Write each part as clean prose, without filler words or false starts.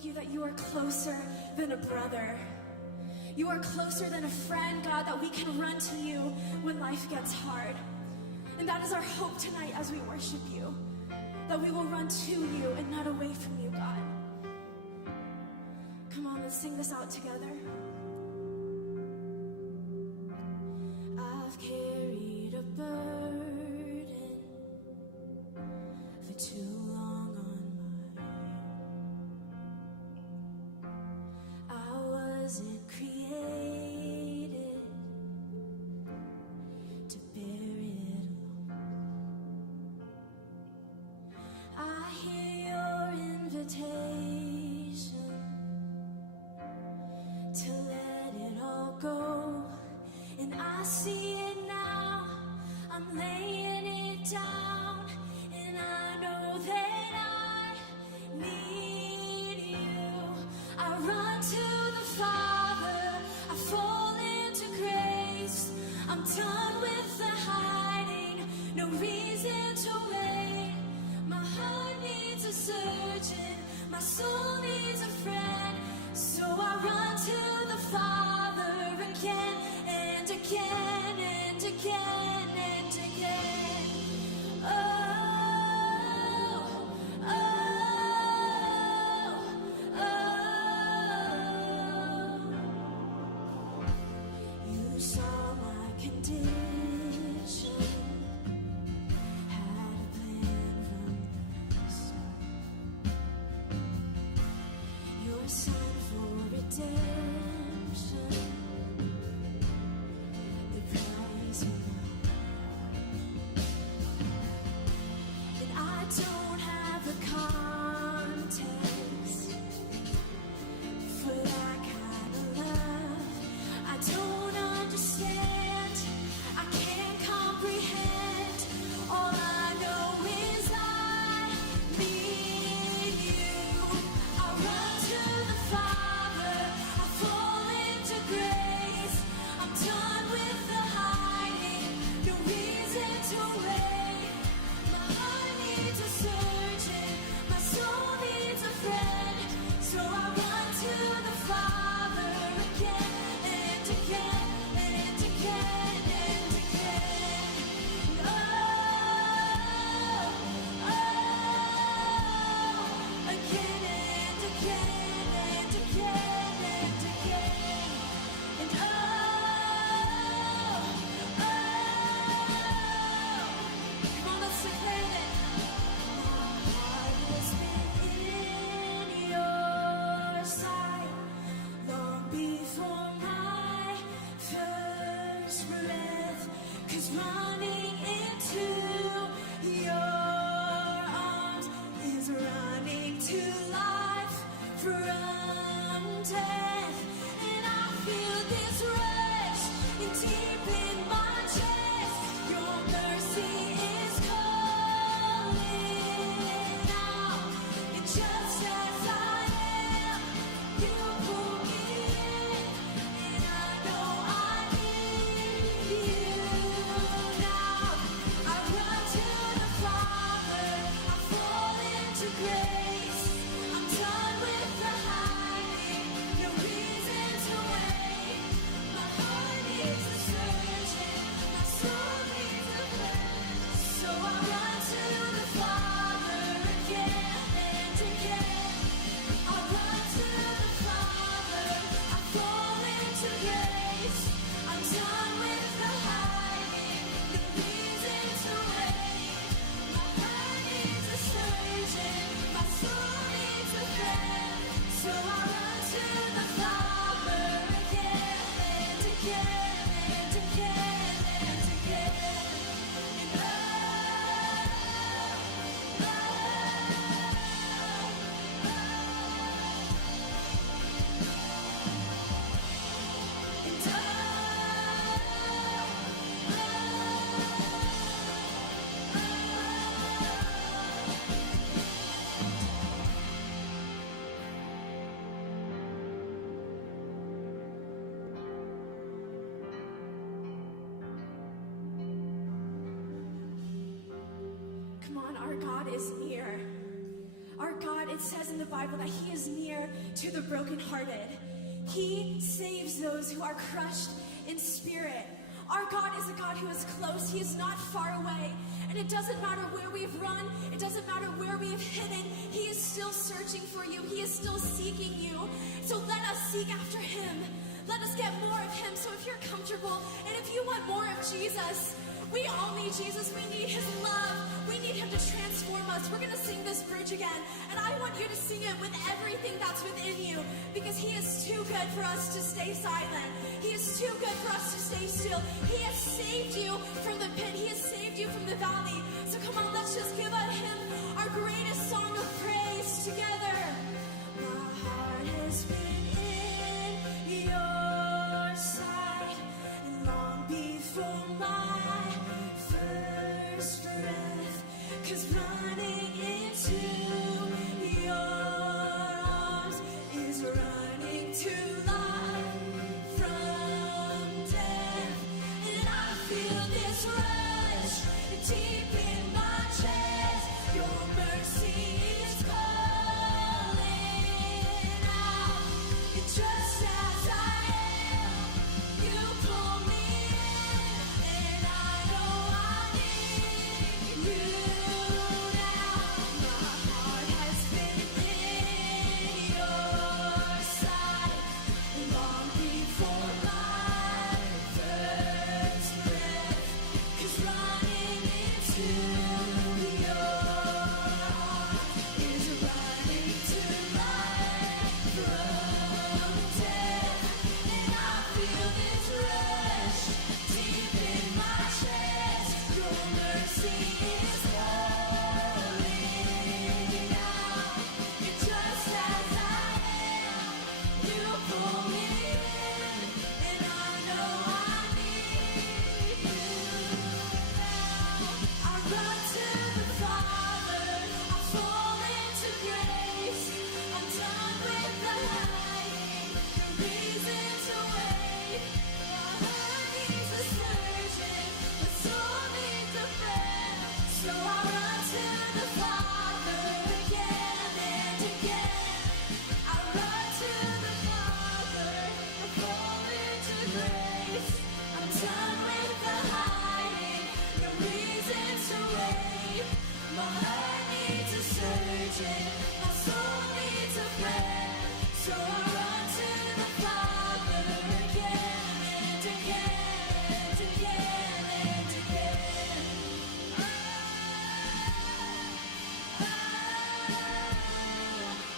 thank you that you are closer than a brother. You are closer than a friend, God, that we can run to you when life gets hard. And that is our hope tonight as we worship you, that we will run to you and not away from you, God. Come on, let's sing this out together. I've carried a burden for too long on my own. I wasn't created to bear it alone. I hear your invitation to let it all go, and I see it now. I'm laying it down, and I know that I need you. I run to the Father, I fall into grace. I'm done with the hiding, no reason to wait. My heart needs a surgeon, my soul needs a friend. So I run to the Father again and again and again and again. Oh, oh, oh. You saw my condition, had a plan from the start. Your son for redemption, the price of and I don't have the context for that kind of love. I don't understand, I can't comprehend. All I know is I need you. I run to the Father, I says in the Bible that he is near to the brokenhearted. He saves those who are crushed in spirit. Our God is a God who is close. He is not far away. And it doesn't matter where we've run. It doesn't matter where we've hidden. He is still searching for you. He is still seeking you. So let us seek after him. Let us get more of him. So if you're comfortable and if you want more of Jesus, we all need Jesus. We need his love. We need him to transform us. We're going to sing this bridge again. And I want you to sing it with everything that's within you, because he is too good for us to stay silent. He is too good for us to stay still. He has saved you from the pit. He has saved you from the valley. So come on, let's just give him our greatest song of praise together. My heart has been in your sight long before my first breath, 'cause running into your arms is running to life from death. And I feel this rush deep in my chest. Your mercy is calling out. And just as I am, you pull me in, and I know I need you now. My heart has been in your sight long before my first breath, 'cause running into your arms is running to life from death. And I feel this rush deep in my chest. Your mercy is calling out. And just as I am, you pull me in, and I know I need you now. I run to the Father, I fall into grace. I'm done with the hiding, the reason to wait. My heart needs a surgeon, my soul needs a friend. So I run to the Father again and again. I run to the Father, I fall into grace. I'm done with the hiding, no reason to wait. My heart needs a surgeon, my soul needs a friend. So I run to the Father again and again and again and again.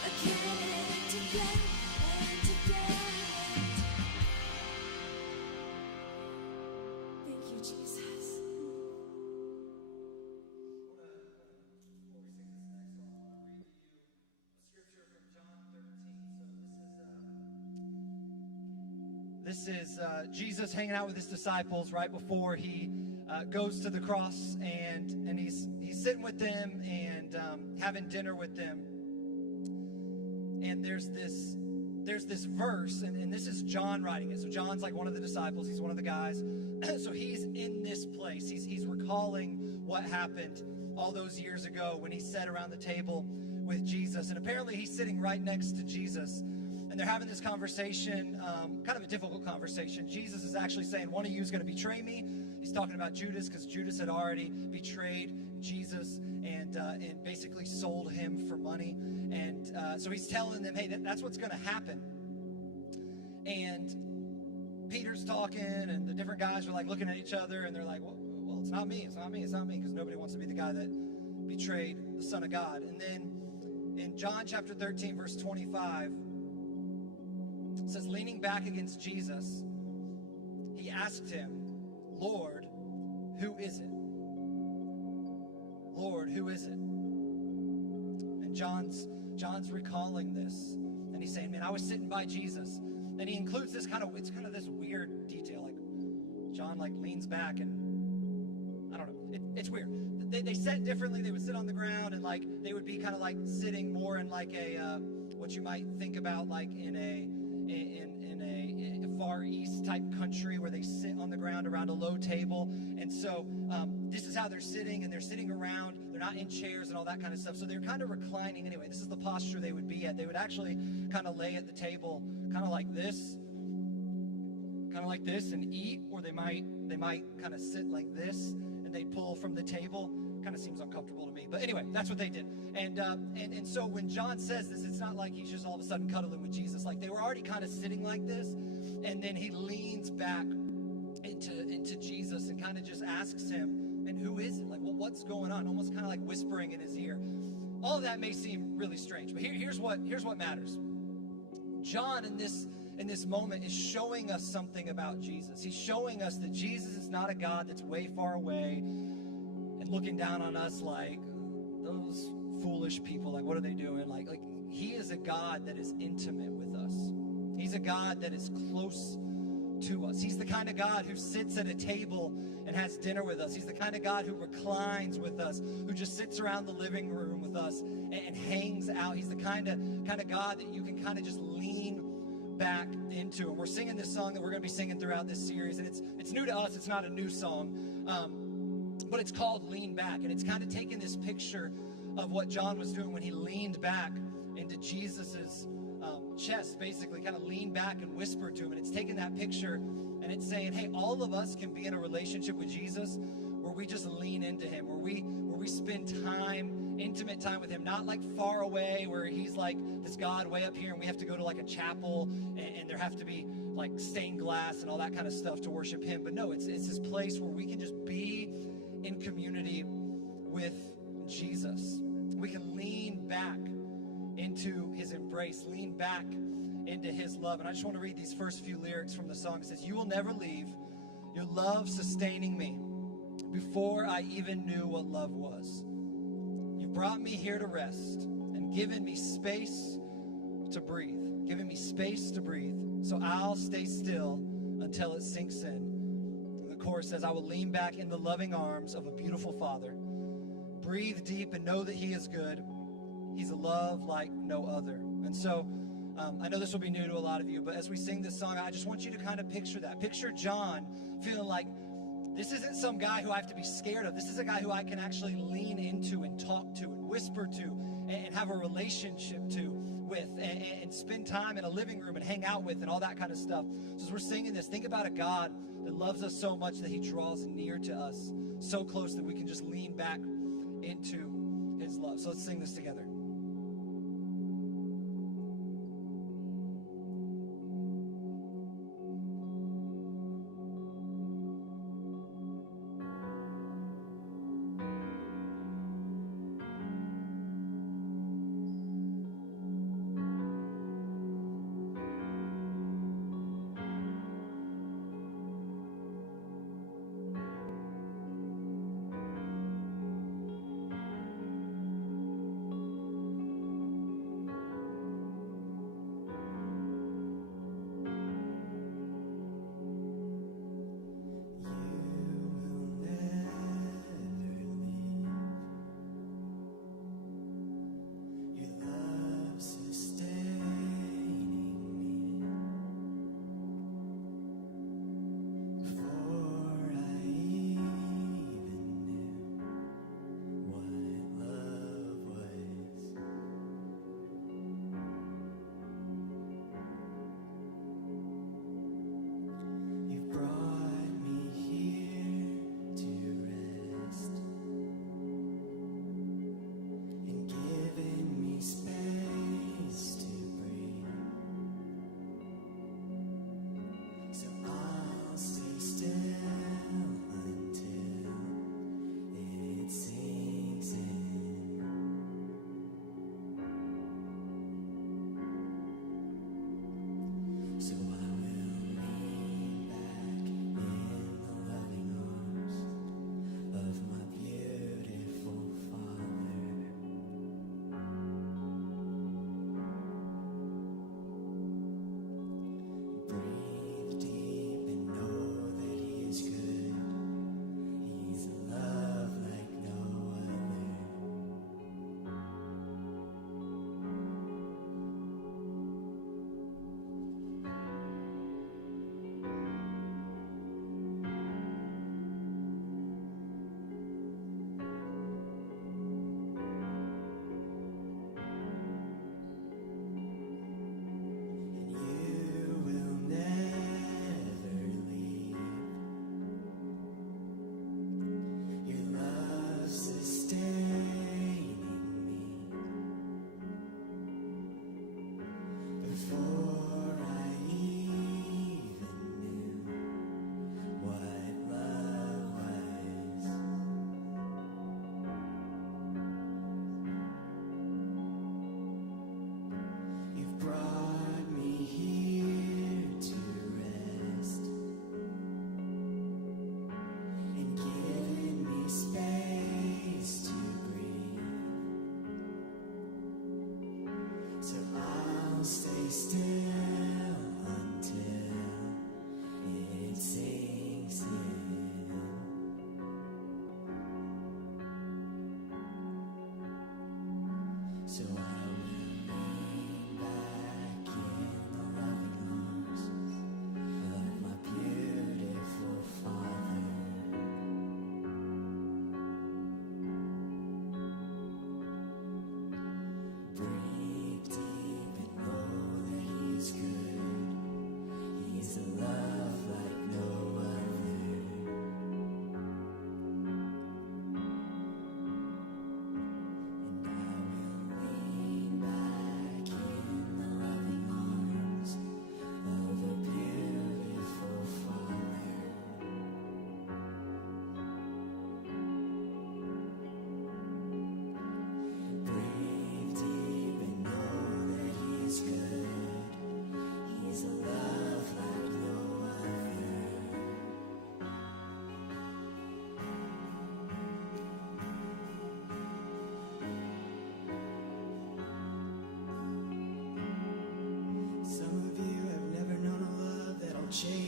Again and again and again. Thank you, Jesus. Before we sing this next song, I want to read to you a scripture from John 13. So this is Jesus hanging out with his disciples right before he goes to the cross, and he's sitting with them and having dinner with them. And there's this verse, and this is John writing it. So John's like one of the disciples. He's one of the guys. So he's in this place. He's recalling what happened all those years ago when he sat around the table with Jesus. And apparently he's sitting right next to Jesus. And they're having this conversation, kind of a difficult conversation. Jesus is actually saying, one of you is going to betray me. He's talking about Judas, because Judas had already betrayed Jesus and basically sold him for money. And so he's telling them, hey, that's what's going to happen. And Peter's talking, and the different guys are like looking at each other, and they're like, well, it's not me, because nobody wants to be the guy that betrayed the Son of God. And then in John chapter 13, verse 25, it says, leaning back against Jesus, he asked him, Lord, who is it? Lord, who is it? And John's recalling this, and he's saying, man, I was sitting by Jesus. And he includes this it's kind of this weird detail, like John like leans back, and I don't know, it's weird. They sat differently. They would sit on the ground, and like they would be kind of like sitting more in like a what you might think about like in a Far East type country where they sit on the ground around a low table. And so this is how they're sitting, and they're sitting around. They're not in chairs and all that kind of stuff. So they're kind of reclining anyway. This is the posture they would be at. They would actually kind of lay at the table kind of like this and eat, or they might kind of sit like this and they'd pull from the table. Kind of seems uncomfortable to me, but anyway, that's what they did. And so when John says this, it's not like he's just all of a sudden cuddling with Jesus. Like, they were already kind of sitting like this, and then he leans back into Jesus and kind of just asks him, and who is it? Like, well, what's going on? Almost kind of like whispering in his ear. All of that may seem really strange, but here's what matters. John in this moment is showing us something about Jesus. He's showing us that Jesus is not a God that's way far away and looking down on us like, those foolish people, like, what are they doing? Like he is a God that is intimate with us. He's a God that is close to us. He's the kind of God who sits at a table and has dinner with us. He's the kind of God who reclines with us, who just sits around the living room with us and hangs out. He's the kind of God that you can kind of just lean back into. And we're singing this song that we're going to be singing throughout this series, and it's new to us. It's not a new song, but it's called Lean Back, and it's kind of taking this picture of what John was doing when he leaned back into Jesus's chest, basically kind of leaned back and whispered to him. And it's taking that picture and it's saying, hey, all of us can be in a relationship with Jesus where we just lean into him, where we spend time, intimate time with him, not like far away where he's like this God way up here and we have to go to like a chapel and there have to be like stained glass and all that kind of stuff to worship him. But no, it's this place where we can just be in community with Jesus. We can lean back into his embrace, lean back into his love. And I just want to read these first few lyrics from the song. It says, "You will never leave, your love sustaining me before I even knew what love was. You've brought me here to rest and given me space to breathe, so I'll stay still until it sinks in." And the chorus says, "I will lean back in the loving arms of a beautiful Father, breathe deep and know that he is good. He's a love like no other." And so I know this will be new to a lot of you, but as we sing this song, I just want you to kind of picture that. Picture John feeling like this isn't some guy who I have to be scared of. This is a guy who I can actually lean into and talk to and whisper to and have a relationship with and spend time in a living room and hang out with and all that kind of stuff. So as we're singing this, think about a God that loves us so much that he draws near to us, so close that we can just lean back into his love. So let's sing this together.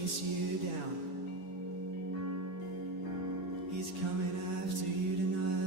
chase you down. He's coming after you tonight.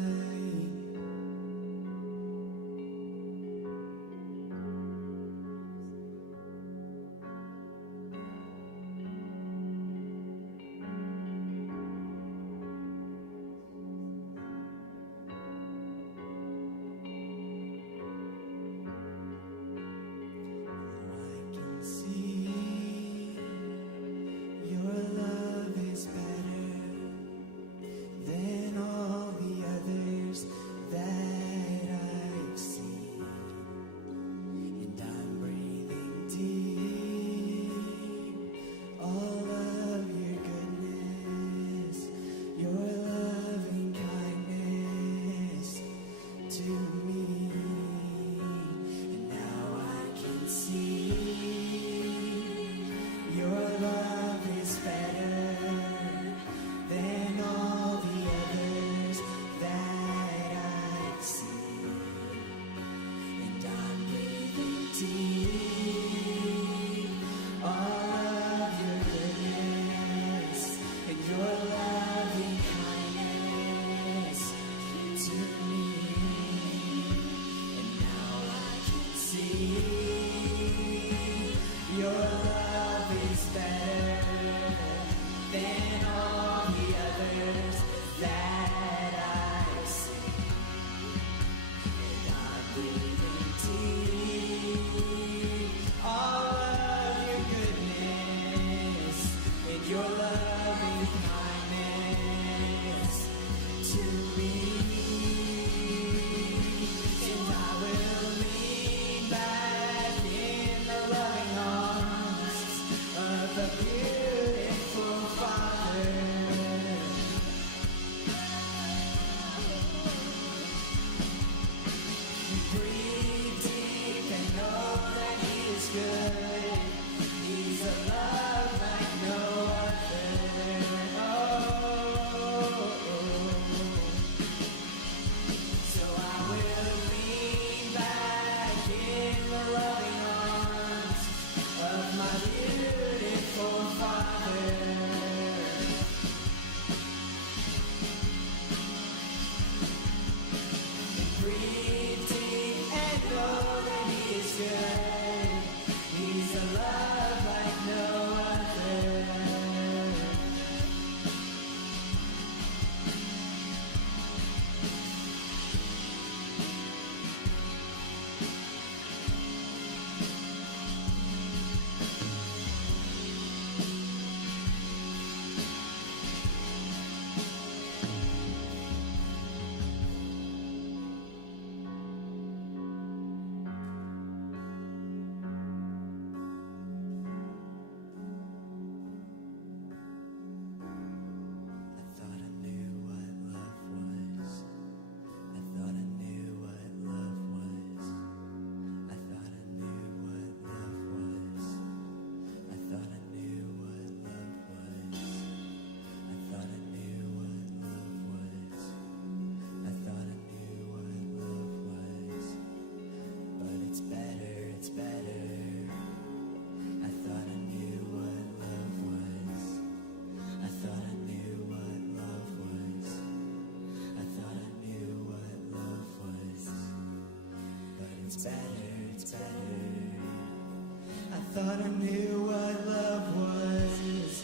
thought I knew what love was.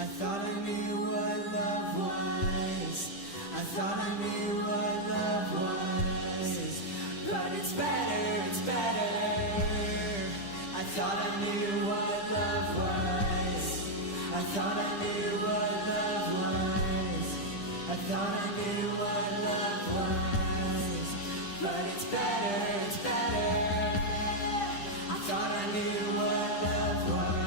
I thought I knew what love was. I thought I knew what love was. But it's better, it's better. I thought I knew what love was. I thought I knew what love was. I thought I knew what love was. But it's better, it's better. I thought I knew what love was.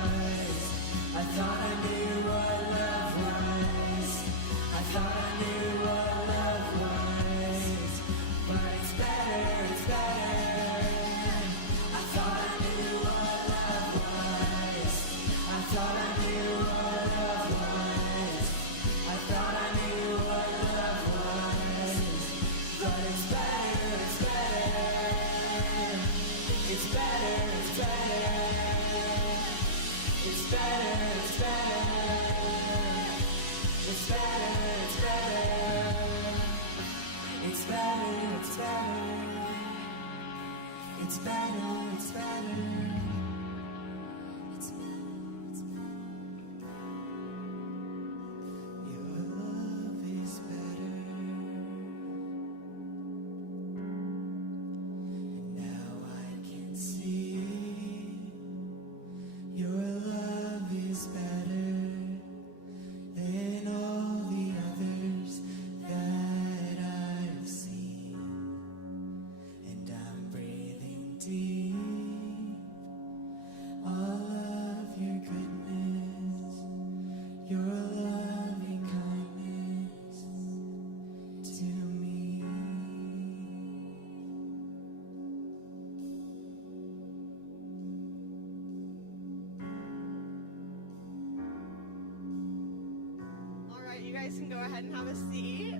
can go ahead and have a seat.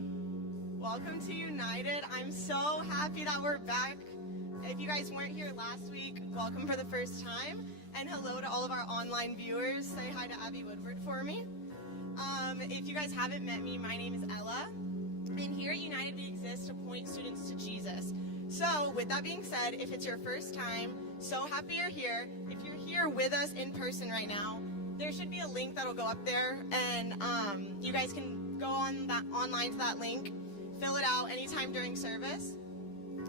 Welcome to United. I'm so happy that we're back. If you guys weren't here last week, welcome for the first time. And hello to all of our online viewers. Say hi to Abby Woodward for me. If you guys haven't met me, my name is Ella. And here at United, we exist to point students to Jesus. So with that being said, if it's your first time, so happy you're here. If you're here with us in person right now, there should be a link that'll go up there, and you guys can go online to that link, fill it out anytime during service,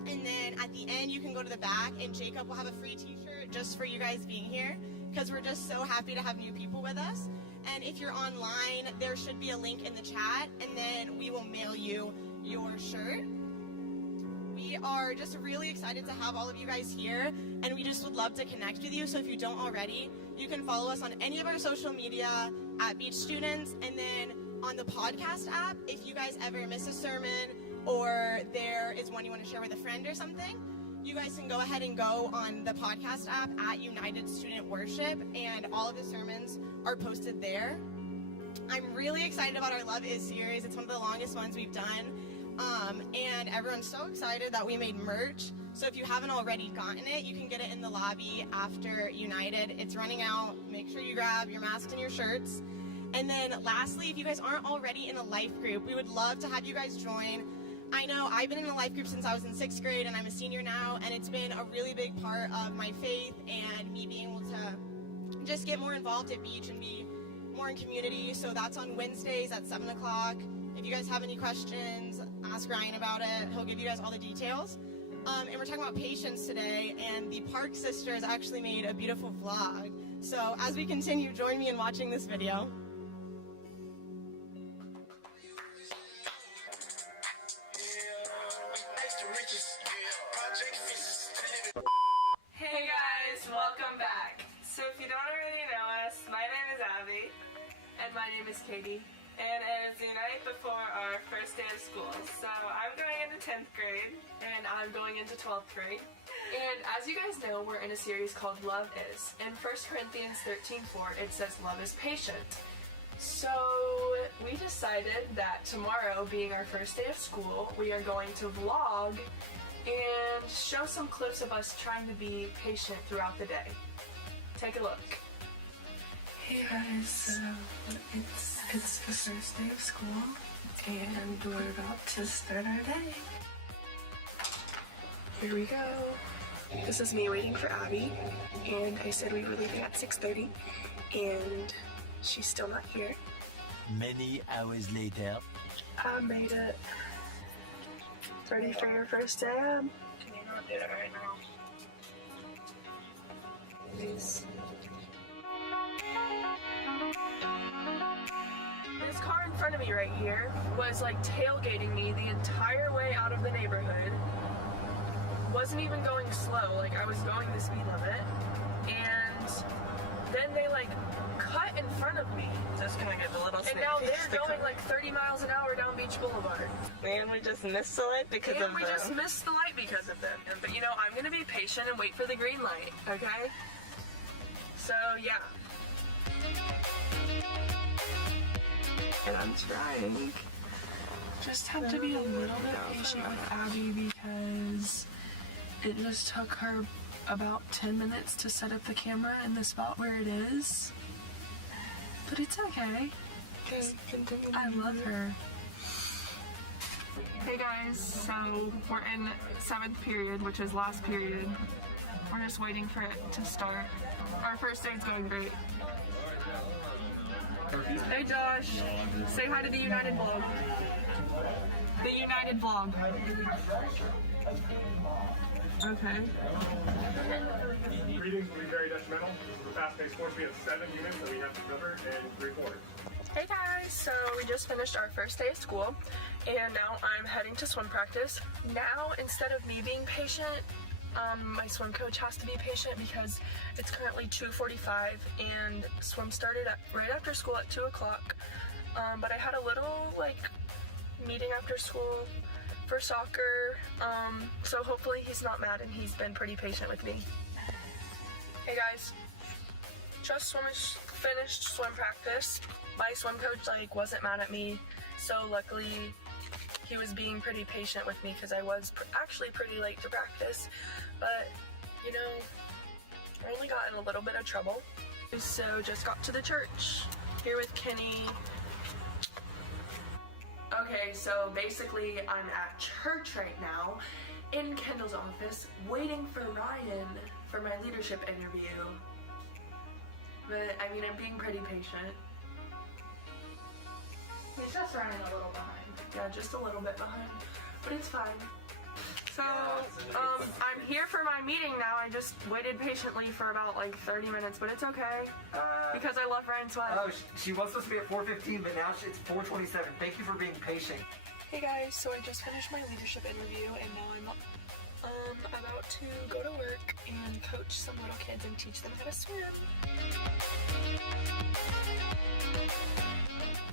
and then at the end you can go to the back and Jacob will have a free t-shirt just for you guys being here, because we're just so happy to have new people with us. And if you're online, there should be a link in the chat, and then we will mail you your shirt. We are just really excited to have all of you guys here, and we just would love to connect with you. So if you don't already, you can follow us on any of our social media at Beach Students, and then on the podcast app, if you guys ever miss a sermon or there is one you want to share with a friend or something, you guys can go ahead and go on the podcast app at United Student Worship, and all of the sermons are posted there. I'm really excited about our Love Is series. It's one of the longest ones we've done. And everyone's so excited that we made merch. So if you haven't already gotten it, you can get it in the lobby after United. It's running out. Make sure you grab your masks and your shirts. And then lastly, if you guys aren't already in a life group, we would love to have you guys join. I know I've been in a life group since I was in 6th grade, and I'm a senior now, and it's been a really big part of my faith and me being able to just get more involved at beach and be more in community. So that's on Wednesdays at 7 o'clock. If you guys have any questions, ask Ryan about it. He'll give you guys all the details. And we're talking about patience today, and the Park Sisters actually made a beautiful vlog. So as we continue, join me in watching this video. Hey guys, welcome back. So if you don't already know us, my name is Abby. And my name is Katie. And it is the night before our first day of school. So I'm going into 10th grade. And I'm going into 12th grade. And as you guys know, we're in a series called Love Is. In 1 Corinthians 13:4, it says love is patient. So we decided that tomorrow, being our first day of school, we are going to vlog and show some clips of us trying to be patient throughout the day. Take a look. Hey guys, so it's the first day of school, and we're about to start our day. Here we go. This is me waiting for Abby, and I said we were leaving at 6:30, and she's still not here. Many hours later. I made it. Ready for your first day, Ab? Can you not do it right now? Please. This car in front of me right here was like tailgating me the entire way out of the neighborhood. Wasn't even going slow, like I was going the speed limit. And then they like cut in front of me. Just gonna give a little And now they're going like 30 miles an hour down Beach Boulevard. And we just missed the light because And we just missed the light because of them. But you know, I'm gonna be patient and wait for the green light, okay? So yeah. And I'm trying. Just have to be a little bit patient with Abby because it just took her about 10 minutes to set up the camera in the spot where it is. But it's okay, because I love her. Hey guys, so we're in 7th period, which is last period. We're just waiting for it to start. Our first day's going great. Hey Josh, say hi to the United vlog. The United vlog. Okay. Readings will be very detrimental. This is a fast-paced course. We have 7 units that we have to cover in 3 quarters. Hey guys, so we just finished our first day of school, and now I'm heading to swim practice. Now, instead of me being patient, my swim coach has to be patient because it's currently 2:45 and swim started right after school at 2 o'clock. But I had a little meeting after school for soccer, so hopefully he's not mad and he's been pretty patient with me. Hey guys, just finished swim practice. My swim coach wasn't mad at me. So luckily, he was being pretty patient with me because I was actually pretty late to practice. But, you know, I only got in a little bit of trouble. So just got to the church here with Kenny. Okay, so basically I'm at church right now in Kendall's office waiting for Ryan for my leadership interview. But I mean, I'm being pretty patient. He's just running a little behind. Yeah, just a little bit behind, but it's fine. So, I'm here for my meeting now. I just waited patiently for about like 30 minutes, but it's okay. Because I love Ryan Sweat. Oh, she was supposed to be at 4:15, but now it's 4:27. Thank you for being patient. Hey guys, so I just finished my leadership interview and now I'm about to go to work and coach some little kids and teach them how to swim.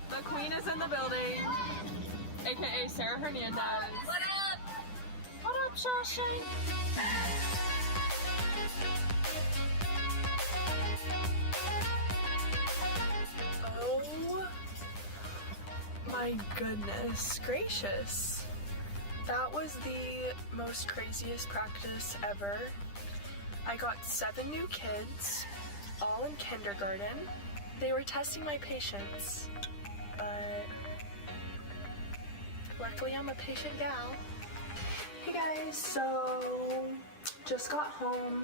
The queen is in the building, aka Sarah Hernandez. What up? What up, Shawshank? Oh my goodness gracious. That was the most craziest practice ever. I got 7 new kids, all in kindergarten. They were testing my patience, but luckily I'm a patient gal. Hey guys, so just got home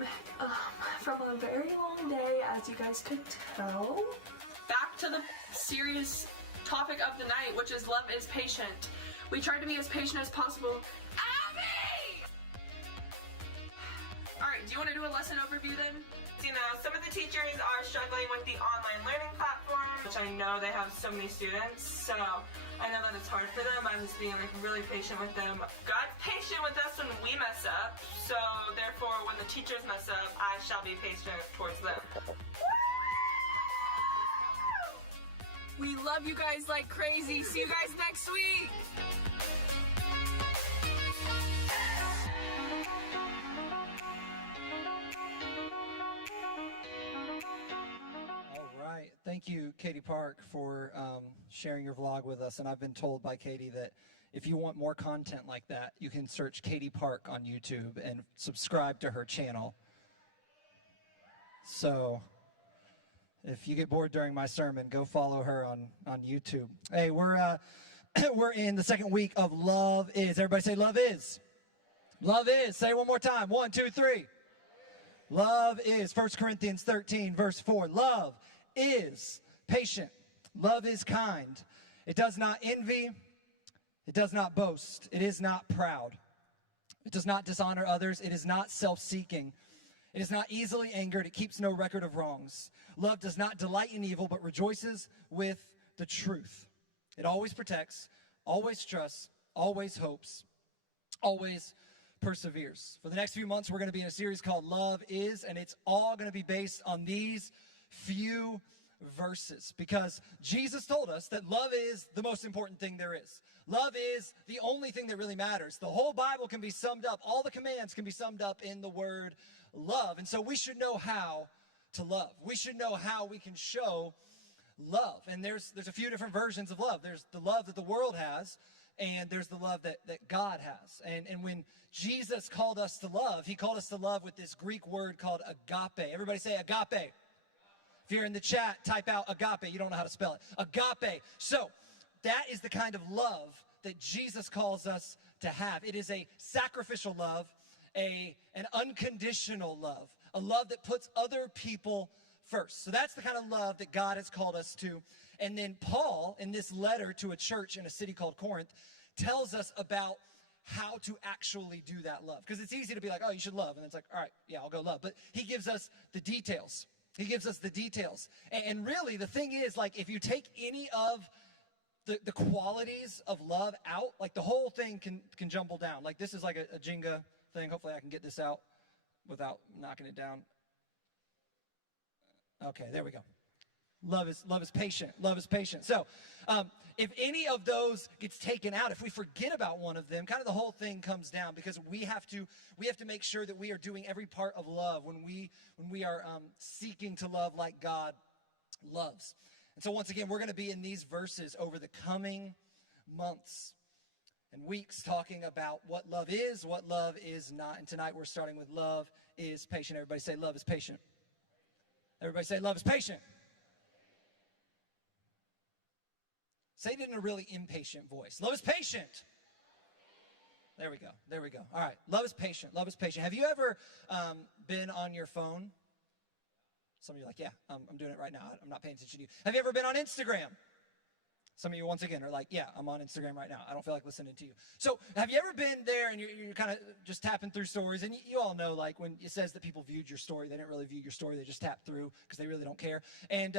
from a very long day, as you guys could tell. Back to the serious topic of the night, which is love is patient. We tried to be as patient as possible. Abby! Alright, do you want to do a lesson overview then? You know, some of the teachers are struggling with the online learning platform, which I know they have so many students, so I know that it's hard for them. I'm just being like really patient with them. God's patient with us when we mess up, so therefore when the teachers mess up, I shall be patient towards them. We love you guys like crazy. See you guys next week! All right. Thank you, Katie Park, for sharing your vlog with us. And I've been told by Katie that if you want more content like that, you can search Katie Park on YouTube and subscribe to her channel. So if you get bored during my sermon, go follow her on YouTube. Hey, we're in the second week of Love Is. Everybody say Love Is. Love is. Say it one more time. 1, 2, 3. Love is. 1 Corinthians 13, verse 4. Love is patient. Love is kind. It does not envy. It does not boast. It is not proud. It does not dishonor others. It is not self-seeking. It is not easily angered. It keeps no record of wrongs. Love does not delight in evil, but rejoices with the truth. It always protects, always trusts, always hopes, always perseveres. For the next few months, we're going to be in a series called Love Is, and it's all going to be based on these few verses, because Jesus told us that love is the most important thing there is. Love is the only thing that really matters. The whole Bible can be summed up, all the commands can be summed up in the word love. And so we should know how to love. We should know how we can show love. And there's a few different versions of love. There's the love that the world has, and there's the love that God has. And when Jesus called us to love, he called us to love with this Greek word called agape. Everybody say agape. If you're in the chat, type out agape. You don't know how to spell it. Agape. So that is the kind of love that Jesus calls us to have. It is a sacrificial love, an unconditional love, a love that puts other people first. So that's the kind of love that God has called us to. And then Paul, in this letter to a church in a city called Corinth, tells us about how to actually do that love. Because it's easy to be like, oh, you should love. And it's like, all right, yeah, I'll go love. But he gives us the details. He gives us the details. And really, the thing is, like, if you take any of the qualities of love out, like, the whole thing can jumble down. Like, this is like a Jenga thing. Hopefully I can get this out without knocking it down. Okay, there we go. Love is patient. Love is patient. So if any of those gets taken out, if we forget about one of them, kind of the whole thing comes down, because we have to make sure that we are doing every part of love when we are seeking to love like God loves. And so once again, we're going to be in these verses over the coming months and weeks talking about what love is not. And tonight we're starting with love is patient. Everybody say love is patient. Everybody say love is patient. Say it in a really impatient voice. Love is patient. There we go. There we go. All right. Love is patient. Love is patient. Have you ever been on your phone? Some of you are like, yeah, I'm doing it right now. I'm not paying attention to you. Have you ever been on Instagram? Some of you, once again, are like, yeah, I'm on Instagram right now. I don't feel like listening to you. So have you ever been there and you're kind of just tapping through stories? And you all know, like, when it says that people viewed your story, they didn't really view your story. They just tapped through because they really don't care. And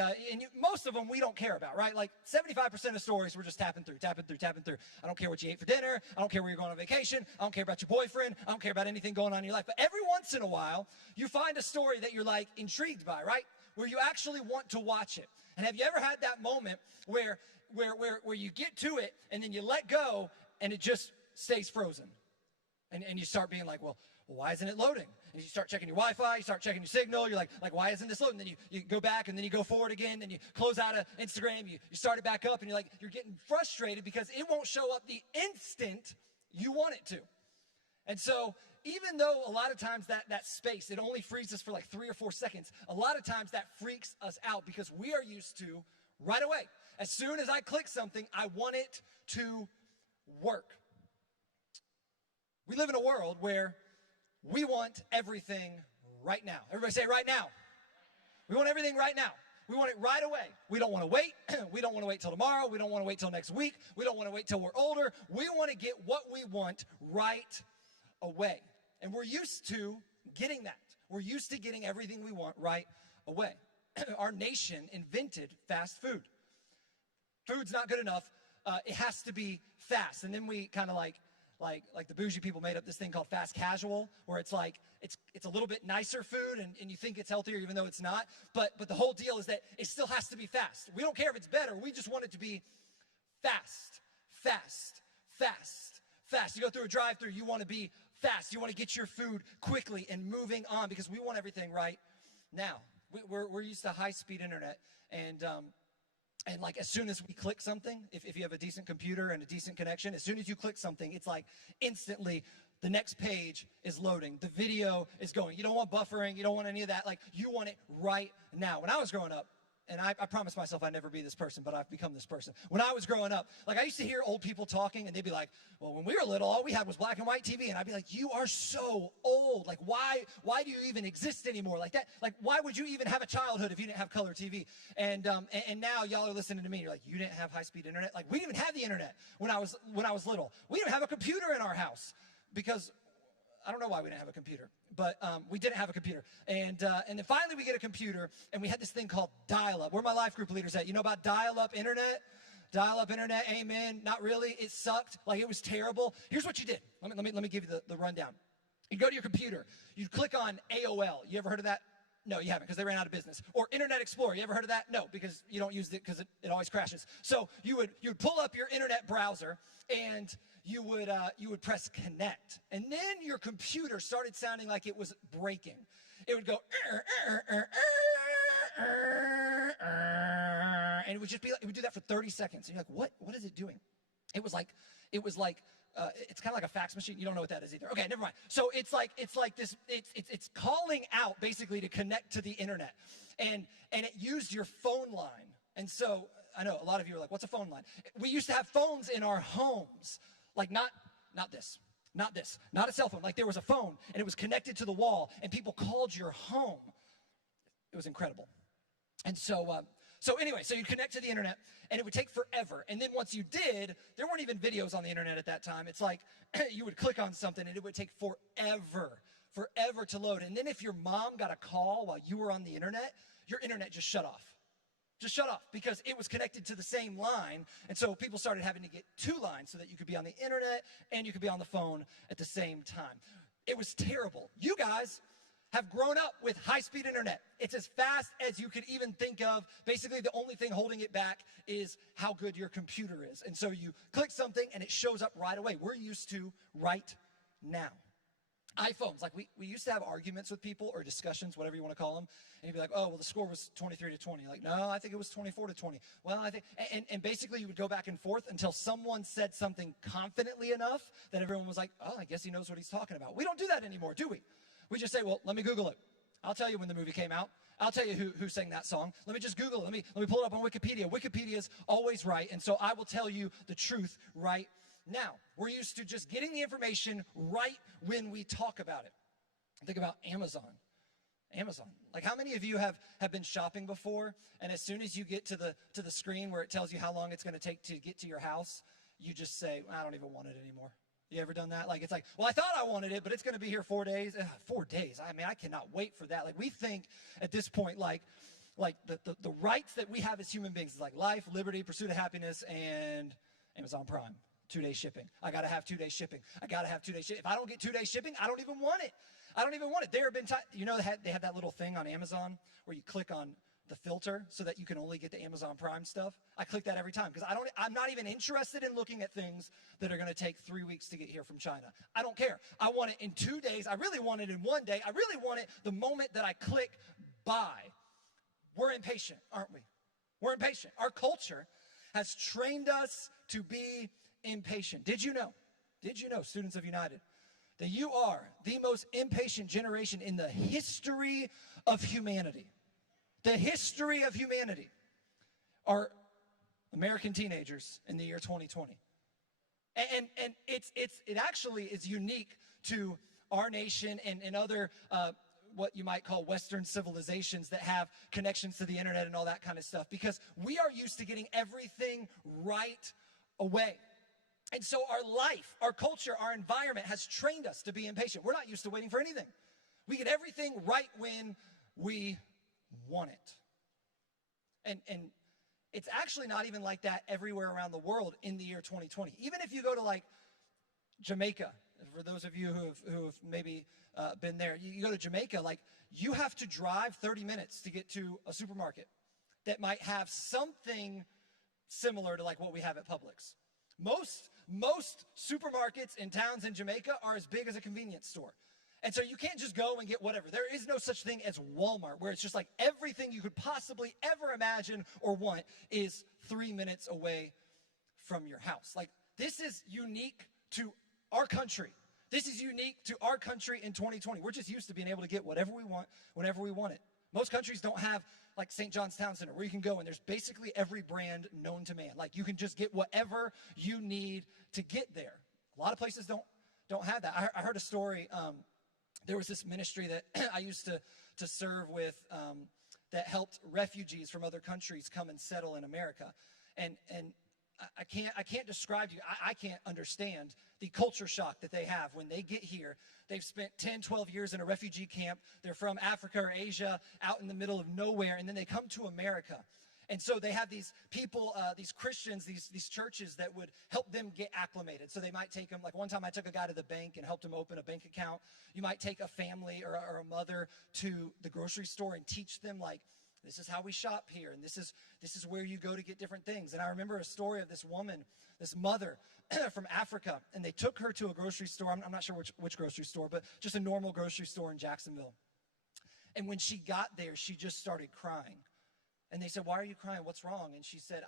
most of them we don't care about, right? Like 75% of stories we're just tapping through. I don't care what you ate for dinner. I don't care where you're going on vacation. I don't care about your boyfriend. I don't care about anything going on in your life. But every once in a while, you find a story that you're, like, intrigued by, right? Where you actually want to watch it. And have you ever had that moment where you get to it and then you let go and it just stays frozen? And you start being like, well, why isn't it loading? And you start checking your Wi-Fi, you start checking your signal, you're like why isn't this loading? Then you go back and then you go forward again, then you close out of Instagram, you start it back up, and you're getting frustrated because it won't show up the instant you want it to. And so even though a lot of times that space, it only freezes for like 3 or 4 seconds, a lot of times that freaks us out because we are used to right away. As soon as I click something, I want it to work. We live in a world where we want everything right now. Everybody say right now. We want everything right now. We want it right away. We don't want to wait. We don't want to wait till tomorrow. We don't want to wait till next week. We don't want to wait till we're older. We want to get what we want right away. And we're used to getting that. We're used to getting everything we want right away. Our nation invented fast food. Food's not good enough. It has to be fast. And then we kind of like the bougie people made up this thing called fast casual, where it's like it's a little bit nicer food and you think it's healthier even though it's not. But the whole deal is that it still has to be fast. We don't care if it's better. We just want it to be fast, fast, fast, fast. You go through a drive-thru, you want to be fast. You want to get your food quickly and moving on because we want everything right now. We're used to high-speed internet, and like as soon as we click something, if you have a decent computer and a decent connection, as soon as you click something, it's like instantly the next page is loading. The video is going. You don't want buffering. You don't want any of that. Like, you want it right now. When I was growing up, and I promised myself I'd never be this person, but I've become this person. When I was growing up, like, I used to hear old people talking, and they'd be like, well, when we were little, all we had was black and white TV. And I'd be like, you are so old. Like, why do you even exist anymore? Like that, like, why would you even have a childhood if you didn't have color TV? And now y'all are listening to me. You're like, you didn't have high-speed internet? Like, we didn't even have the internet when I was little. We didn't have a computer in our house because I don't know why we didn't have a computer, but we didn't have a computer. And then finally we get a computer, and we had this thing called dial-up. Where are my life group leaders at? You know about dial-up internet? Dial-up internet, amen. Not really. It sucked. Like, it was terrible. Here's what you did. Let me give you the rundown. You go to your computer. You click on AOL. You ever heard of that? No, you haven't, because they ran out of business. Or Internet Explorer. You ever heard of that? No, because you don't use it because it always crashes. So you would pull up your internet browser, and you would press connect. And then your computer started sounding like it was breaking. It would go, and it would just be, it would do that for 30 seconds. And you're like, what is it doing? It was like, it's kind of like a fax machine. You don't know what that is either. Okay, never mind. So it's like this, it's calling out basically to connect to the internet. And it used your phone line. And so I know a lot of you are like, what's a phone line? We used to have phones in our homes. Like, not this, not a cell phone. Like, there was a phone, and it was connected to the wall, and people called your home. It was incredible. And so anyway, so you'd connect to the internet, and it would take forever. And then once you did, there weren't even videos on the internet at that time. It's like you would click on something, and it would take forever to load. And then if your mom got a call while you were on the internet, your internet just shut off. Just shut off because it was connected to the same line. And so people started having to get 2 lines so that you could be on the internet and you could be on the phone at the same time. It was terrible. You guys have grown up with high-speed internet. It's as fast as you could even think of. Basically, the only thing holding it back is how good your computer is. And so you click something and it shows up right away. We're used to right now. iPhones, like we used to have arguments with people or discussions, whatever you want to call them, and you'd be like, oh, well, the score was 23-20. Like, no, I think it was 24-20. Well, I think, and basically you would go back and forth until someone said something confidently enough that everyone was like, oh, I guess he knows what he's talking about. We don't do that anymore, do we? We just say, well, let me Google it. I'll tell you when the movie came out. I'll tell you who sang that song. Let me just Google it. Let me pull it up on Wikipedia. Wikipedia is always right, and so I will tell you the truth right now. We're used to just getting the information right when we talk about it. Think about Amazon. Like, how many of you have been shopping before, and as soon as you get to the screen where it tells you how long it's going to take to get to your house, you just say, I don't even want it anymore? You ever done that? Like, it's like, well, I thought I wanted it, but it's going to be here 4 days. 4 days. I mean, I cannot wait for that. Like, we think at this point, like the rights that we have as human beings is like life, liberty, pursuit of happiness, and Amazon Prime. 2-day shipping. I got to have 2-day shipping. I got to have 2-day shipping. If I don't get 2-day shipping, I don't even want it. There have been times, they have that little thing on Amazon where you click on the filter so that you can only get the Amazon Prime stuff. I click that every time because I'm not even interested in looking at things that are going to take 3 weeks to get here from China. I don't care. I want it in 2 days. I really want it in 1 day. I really want it the moment that I click buy. We're impatient, aren't we? We're impatient. Our culture has trained us to be impatient. Did you know, students of United, that you are the most impatient generation in the history of humanity? The history of humanity are American teenagers in the year 2020. And it actually is unique to our nation and other what you might call Western civilizations that have connections to the internet and all that kind of stuff, because we are used to getting everything right away. And so our life, our culture, our environment has trained us to be impatient. We're not used to waiting for anything. We get everything right when we want it. And it's actually not even like that everywhere around the world in the year 2020. Even if you go to like Jamaica, for those of you who have maybe been there, you go to Jamaica, like you have to drive 30 minutes to get to a supermarket that might have something similar to like what we have at Publix. Most supermarkets in towns in Jamaica are as big as a convenience store. And so you can't just go and get whatever. There is no such thing as Walmart, where it's just like everything you could possibly ever imagine or want is 3 minutes away from your house. Like, this is unique to our country. This is unique to our country in 2020. We're just used to being able to get whatever we want, whenever we want it. Most countries don't have like St. John's Town Center where you can go and there's basically every brand known to man. Like, you can just get whatever you need to get there. A lot of places don't have that. I heard a story. There was this ministry that I used to serve with that helped refugees from other countries come and settle in America. And I can't describe to you, I can't understand the culture shock that they have when they get here. They've spent 10, 12 years in a refugee camp. They're from Africa or Asia, out in the middle of nowhere, and then they come to America. And so they have these people, these Christians, these churches that would help them get acclimated. So they might take them, like one time I took a guy to the bank and helped him open a bank account. You might take a family or a mother to the grocery store and teach them, like, this is how we shop here, and this is where you go to get different things. And I remember a story of this woman, this mother from Africa, and they took her to a grocery store. I'm not sure which grocery store, but just a normal grocery store in Jacksonville. And when she got there, she just started crying. And they said, why are you crying? What's wrong? And she said,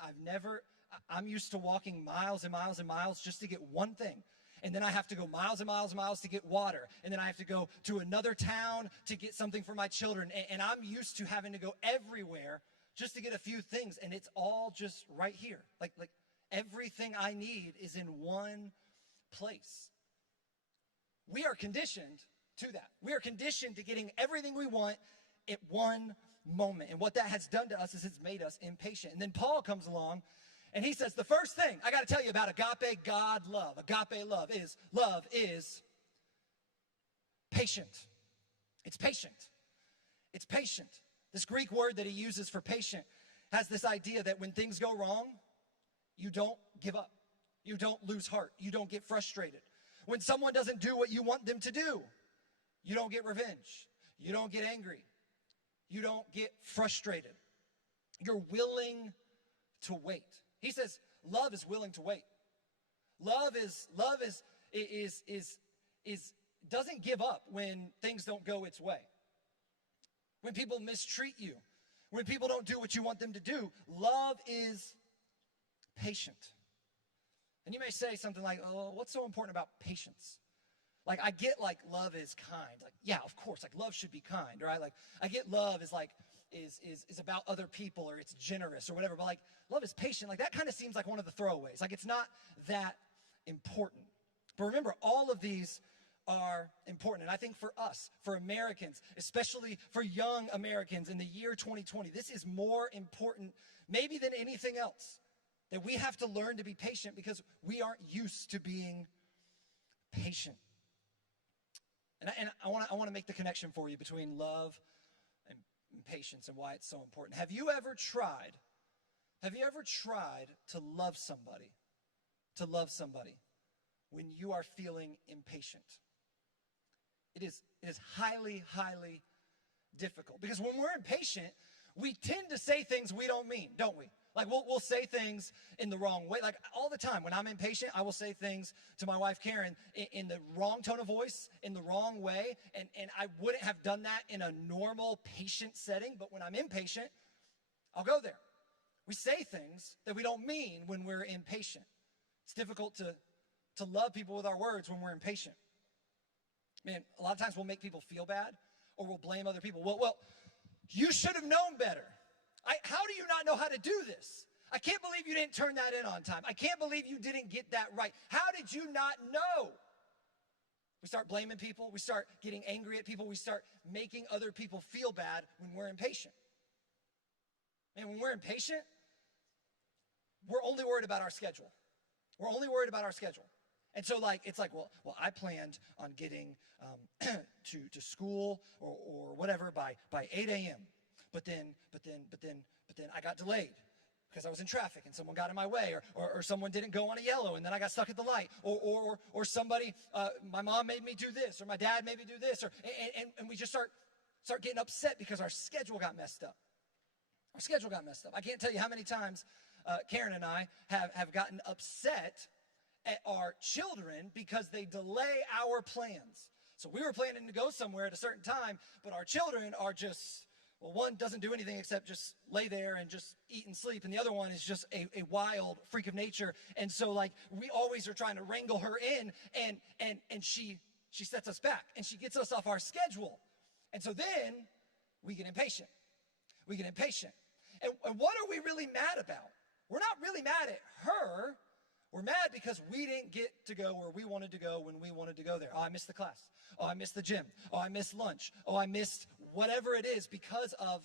I'm used to walking miles and miles and miles just to get one thing. And then I have to go miles and miles and miles to get water. And then I have to go to another town to get something for my children. And I'm used to having to go everywhere just to get a few things. And it's all just right here. Like everything I need is in one place. We are conditioned to that. We are conditioned to getting everything we want at one moment. And what that has done to us is it's made us impatient. And then Paul comes along and he says, the first thing I got to tell you about agape God love, agape love is patient. It's patient. It's patient. This Greek word that he uses for patient has this idea that when things go wrong, you don't give up. You don't lose heart. You don't get frustrated. When someone doesn't do what you want them to do, you don't get revenge. You don't get angry. You don't get frustrated. You're willing to wait. He says, love is willing to wait. Love is doesn't give up when things don't go its way. When people mistreat you, when people don't do what you want them to do, love is patient. And you may say something like, oh, what's so important about patience? Like, I get, like, love is kind. Like, yeah, of course, like, love should be kind, right? Like, I get love is, like, is about other people, or it's generous or whatever, but, like, love is patient. Like, that kind of seems like one of the throwaways. Like, it's not that important. But remember, all of these are important. And I think for us, for Americans, especially for young Americans in the year 2020, this is more important maybe than anything else, that we have to learn to be patient because we aren't used to being patient. And I want to make the connection for you between love and patience and why it's so important. Have you ever tried to love somebody when you are feeling impatient? It is highly, highly difficult, because when we're impatient, we tend to say things we don't mean, don't we? Like, we'll say things in the wrong way. Like, all the time when I'm impatient, I will say things to my wife, Karen, in the wrong tone of voice, in the wrong way. And I wouldn't have done that in a normal, patient setting. But when I'm impatient, I'll go there. We say things that we don't mean when we're impatient. It's difficult to love people with our words when we're impatient. Man, a lot of times we'll make people feel bad, or we'll blame other people. Well, you should have known better. How do you not know how to do this? I can't believe you didn't turn that in on time. I can't believe you didn't get that right. How did you not know? We start blaming people. We start getting angry at people. We start making other people feel bad when we're impatient. Man, when we're impatient, we're only worried about our schedule. We're only worried about our schedule. And so, like, it's like, well, I planned on getting to school or whatever by 8 a.m. But then I got delayed because I was in traffic and someone got in my way, or someone didn't go on a yellow and then I got stuck at the light, or somebody, my mom made me do this, or my dad made me do this, and we just start getting upset because our schedule got messed up. Our schedule got messed up. I can't tell you how many times Karen and I have gotten upset at our children because they delay our plans. So we were planning to go somewhere at a certain time, but our children are just, well, one doesn't do anything except just lay there and just eat and sleep, and the other one is just a wild freak of nature. And so, like, we always are trying to wrangle her in, and she sets us back, and she gets us off our schedule. And so then we get impatient. We get impatient. And what are we really mad about? We're not really mad at her. We're mad because we didn't get to go where we wanted to go when we wanted to go there. Oh, I missed the class. Oh, I missed the gym. Oh, I missed lunch. Oh, I missed whatever it is because of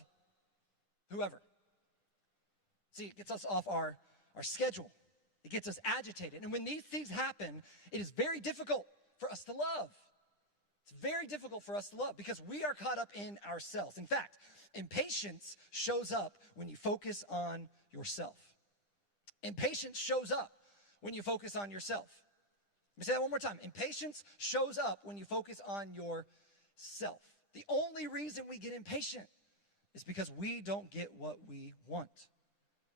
whoever. See, it gets us off our schedule. It gets us agitated. And when these things happen, it is very difficult for us to love. It's very difficult for us to love because we are caught up in ourselves. In fact, impatience shows up when you focus on yourself. Impatience shows up when you focus on yourself. Let me say that one more time. Impatience shows up when you focus on yourself. The only reason we get impatient is because we don't get what we want.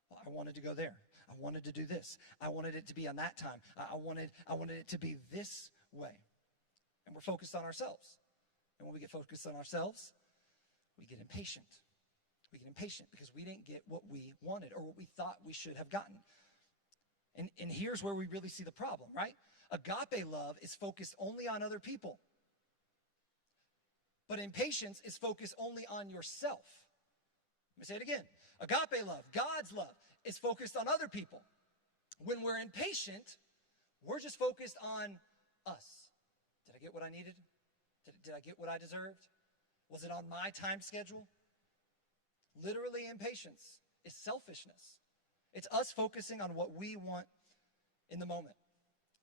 Well, I wanted to go there. I wanted to do this. I wanted it to be on that time. I wanted it to be this way. And we're focused on ourselves. And when we get focused on ourselves, we get impatient. We get impatient because we didn't get what we wanted or what we thought we should have gotten. And here's where we really see the problem, right? Agape love is focused only on other people. But impatience is focused only on yourself. Let me say it again. Agape love, God's love, is focused on other people. When we're impatient, we're just focused on us. Did I get what I needed? Did I get what I deserved? Was it on my time schedule? Literally, impatience is selfishness. It's us focusing on what we want in the moment.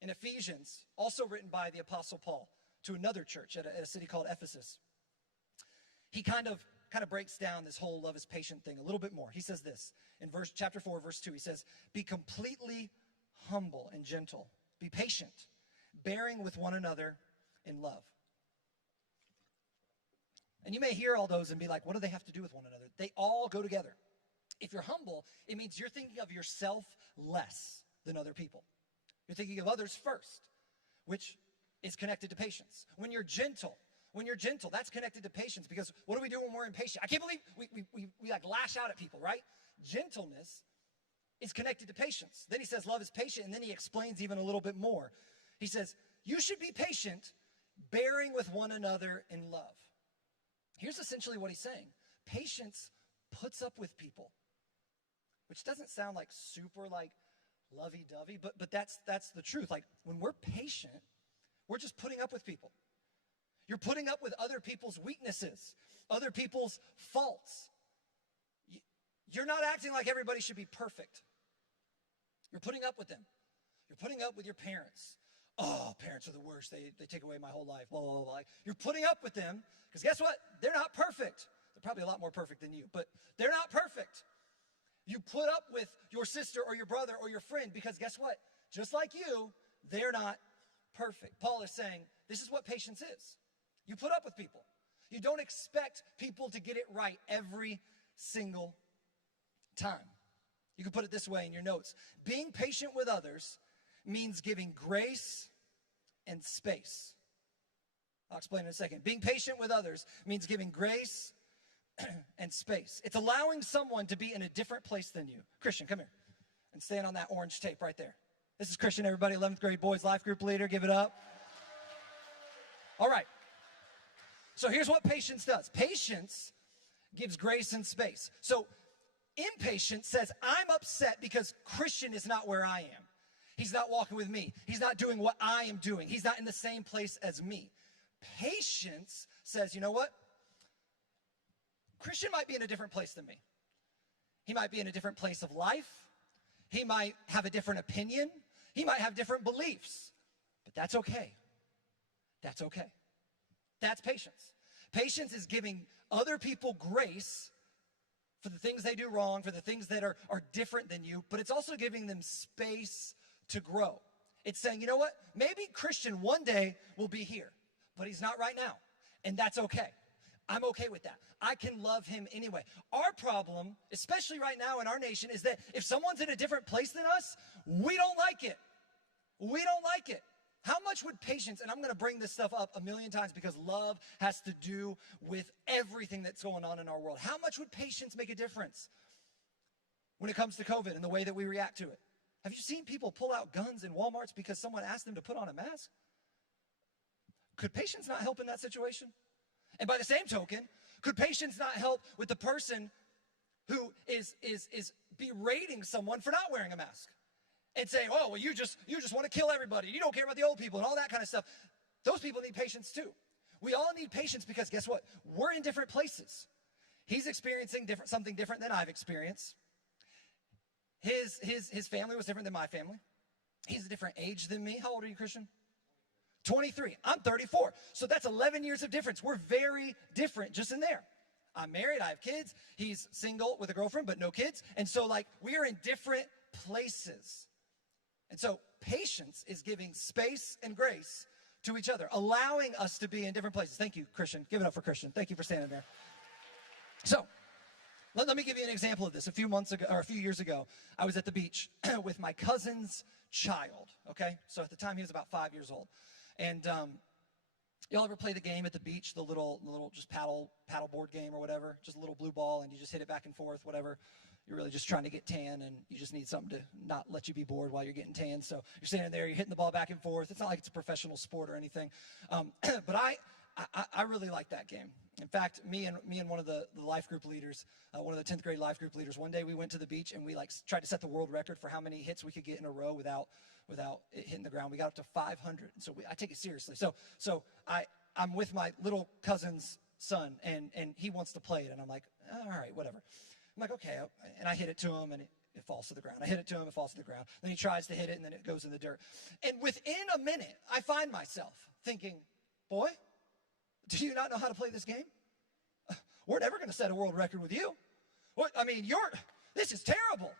In Ephesians, also written by the Apostle Paul to another church at a city called Ephesus, he kind of breaks down this whole love is patient thing a little bit more. He says this in chapter 4, verse 2. He says, be completely humble and gentle. Be patient, bearing with one another in love. And you may hear all those and be like, what do they have to do with one another? They all go together. If you're humble, it means you're thinking of yourself less than other people. You're thinking of others first, which is connected to patience. When you're gentle, that's connected to patience, because what do we do when we're impatient? I can't believe we like lash out at people, right? Gentleness is connected to patience. Then he says love is patient, and then he explains even a little bit more. He says, you should be patient, bearing with one another in love. Here's essentially what he's saying. Patience puts up with people, which doesn't sound like super like lovey-dovey, but that's the truth. Like when we're patient, we're just putting up with people. You're putting up with other people's weaknesses, other people's faults. You're not acting like everybody should be perfect. You're putting up with them. You're putting up with your parents. Oh, parents are the worst. They take away my whole life. Blah, blah, blah, blah. You're putting up with them because guess what? They're not perfect. They're probably a lot more perfect than you, but they're not perfect. You put up with your sister or your brother or your friend because guess what? Just like you, they're not perfect. Paul is saying this is what patience is. You put up with people. You don't expect people to get it right every single time. You can put it this way in your notes. Being patient with others means giving grace and space. I'll explain in a second. Being patient with others means giving grace and space. It's allowing someone to be in a different place than you. Christian, come here and stand on that orange tape right there. This is Christian, everybody, 11th grade boys life group leader. Give it up. All right. So here's what patience does. Patience gives grace and space. So impatience says, I'm upset because Christian is not where I am. He's not walking with me. He's not doing what I am doing. He's not in the same place as me. Patience says, you know what? Christian might be in a different place than me. He might be in a different place of life. He might have a different opinion. He might have different beliefs. But that's okay. That's okay. That's patience. Patience is giving other people grace for the things they do wrong, for the things that are different than you, but it's also giving them space to grow. It's saying, you know what? Maybe Christian one day will be here, but he's not right now. And that's okay. I'm okay with that. I can love him anyway. Our problem, especially right now in our nation, is that if someone's in a different place than us, we don't like it. We don't like it. How much would patience, and I'm going to bring this stuff up a million times because love has to do with everything that's going on in our world. How much would patience make a difference when it comes to COVID and the way that we react to it? Have you seen people pull out guns in Walmarts because someone asked them to put on a mask? Could patience not help in that situation? And by the same token, could patience not help with the person who is berating someone for not wearing a mask? And saying, oh, well, you just want to kill everybody. You don't care about the old people and all that kind of stuff. Those people need patience too. We all need patience because guess what? We're in different places. He's experiencing something different than I've experienced. His family was different than my family. He's a different age than me. How old are you, Christian? 23. I'm 34. So that's 11 years of difference. We're very different just in there. I'm married. I have kids. He's single with a girlfriend, but no kids. And so like we are in different places. And so patience is giving space and grace to each other, allowing us to be in different places. Thank you, Christian. Give it up for Christian. Thank you for standing there. So let me give you an example of this. A few years ago, I was at the beach with my cousin's child, okay? So at the time, he was about 5 years old. And y'all ever play the game at the beach, the little just paddleboard game or whatever? Just a little blue ball, and you just hit it back and forth, whatever. You're really just trying to get tan, and you just need something to not let you be bored while you're getting tan. So you're standing there, you're hitting the ball back and forth. It's not like it's a professional sport or anything. But I really like that game. In fact, me and one of the life group leaders, one of the 10th grade life group leaders, one day we went to the beach and we tried to set the world record for how many hits we could get in a row without it hitting the ground. We got up to 500. And so I take it seriously. So I'm with my little cousin's son, and he wants to play it. And I'm like, all right, whatever. I'm like, okay. And I hit it to him, and it falls to the ground. I hit it to him, it falls to the ground. Then he tries to hit it, and then it goes in the dirt. And within a minute, I find myself thinking, boy, do you not know how to play this game? We're never going to set a world record with you. What? I mean, this is terrible.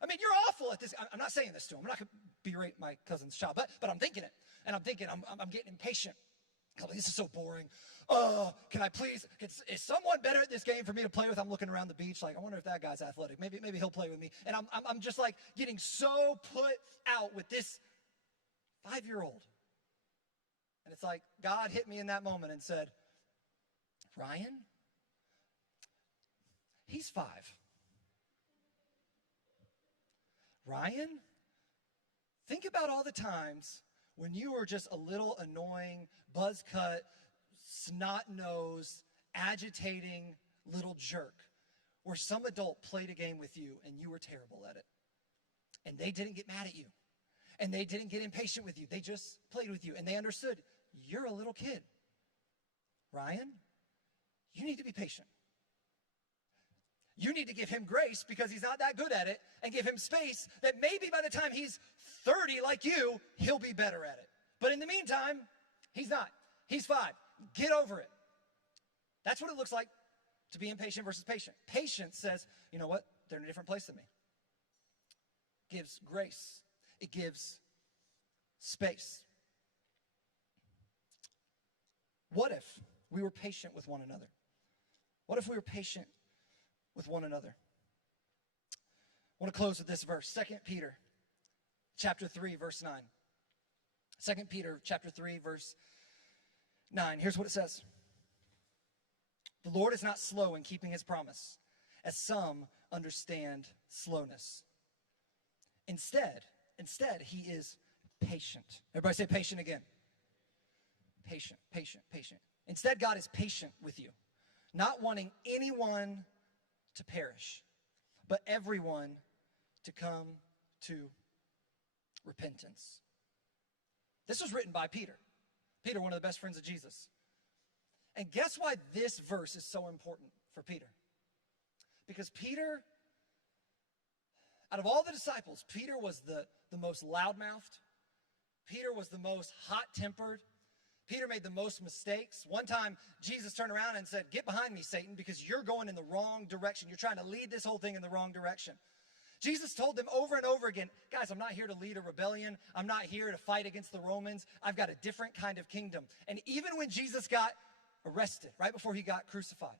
I mean, you're awful at this. I'm not saying this to him. I'm not going to berate my cousin's child, but I'm thinking it. And I'm thinking, I'm getting impatient. Like, this is so boring. Can I please, is someone better at this game for me to play with? I'm looking around the beach like, I wonder if that guy's athletic. Maybe he'll play with me. And I'm just like getting so put out with this 5-year-old. And it's like God hit me in that moment and said, Ryan, he's 5. Ryan, think about all the times when you were just a little annoying, buzz cut, snot-nosed, agitating little jerk, where some adult played a game with you and you were terrible at it. And they didn't get mad at you. And they didn't get impatient with you. They just played with you. And they understood, you're a little kid. Ryan, you need to be patient. You need to give him grace because he's not that good at it, and give him space that maybe by the time he's 30 like you, he'll be better at it. But in the meantime, he's not. He's 5. Get over it. That's what it looks like to be impatient versus patient. Patience says, you know what? They're in a different place than me. Gives grace. It gives space. What if we were patient with one another? What if we were patient with one another? I want to close with this verse, 2 Peter chapter 3, verse 9. 2 Peter chapter 3, verse 9. Here's what it says. The Lord is not slow in keeping his promise, as some understand slowness. Instead, he is patient. Everybody say patient again. Patient, patient, patient. Instead, God is patient with you, not wanting anyone to perish, but everyone to come to repentance. This was written by Peter. Peter, one of the best friends of Jesus. And guess why this verse is so important for Peter? Because Peter, out of all the disciples, Peter was the most loudmouthed. Peter was the most hot-tempered. Peter made the most mistakes. One time, Jesus turned around and said, "Get behind me, Satan, because you're going in the wrong direction. You're trying to lead this whole thing in the wrong direction." Jesus told them over and over again, guys, I'm not here to lead a rebellion. I'm not here to fight against the Romans. I've got a different kind of kingdom. And even when Jesus got arrested, right before he got crucified,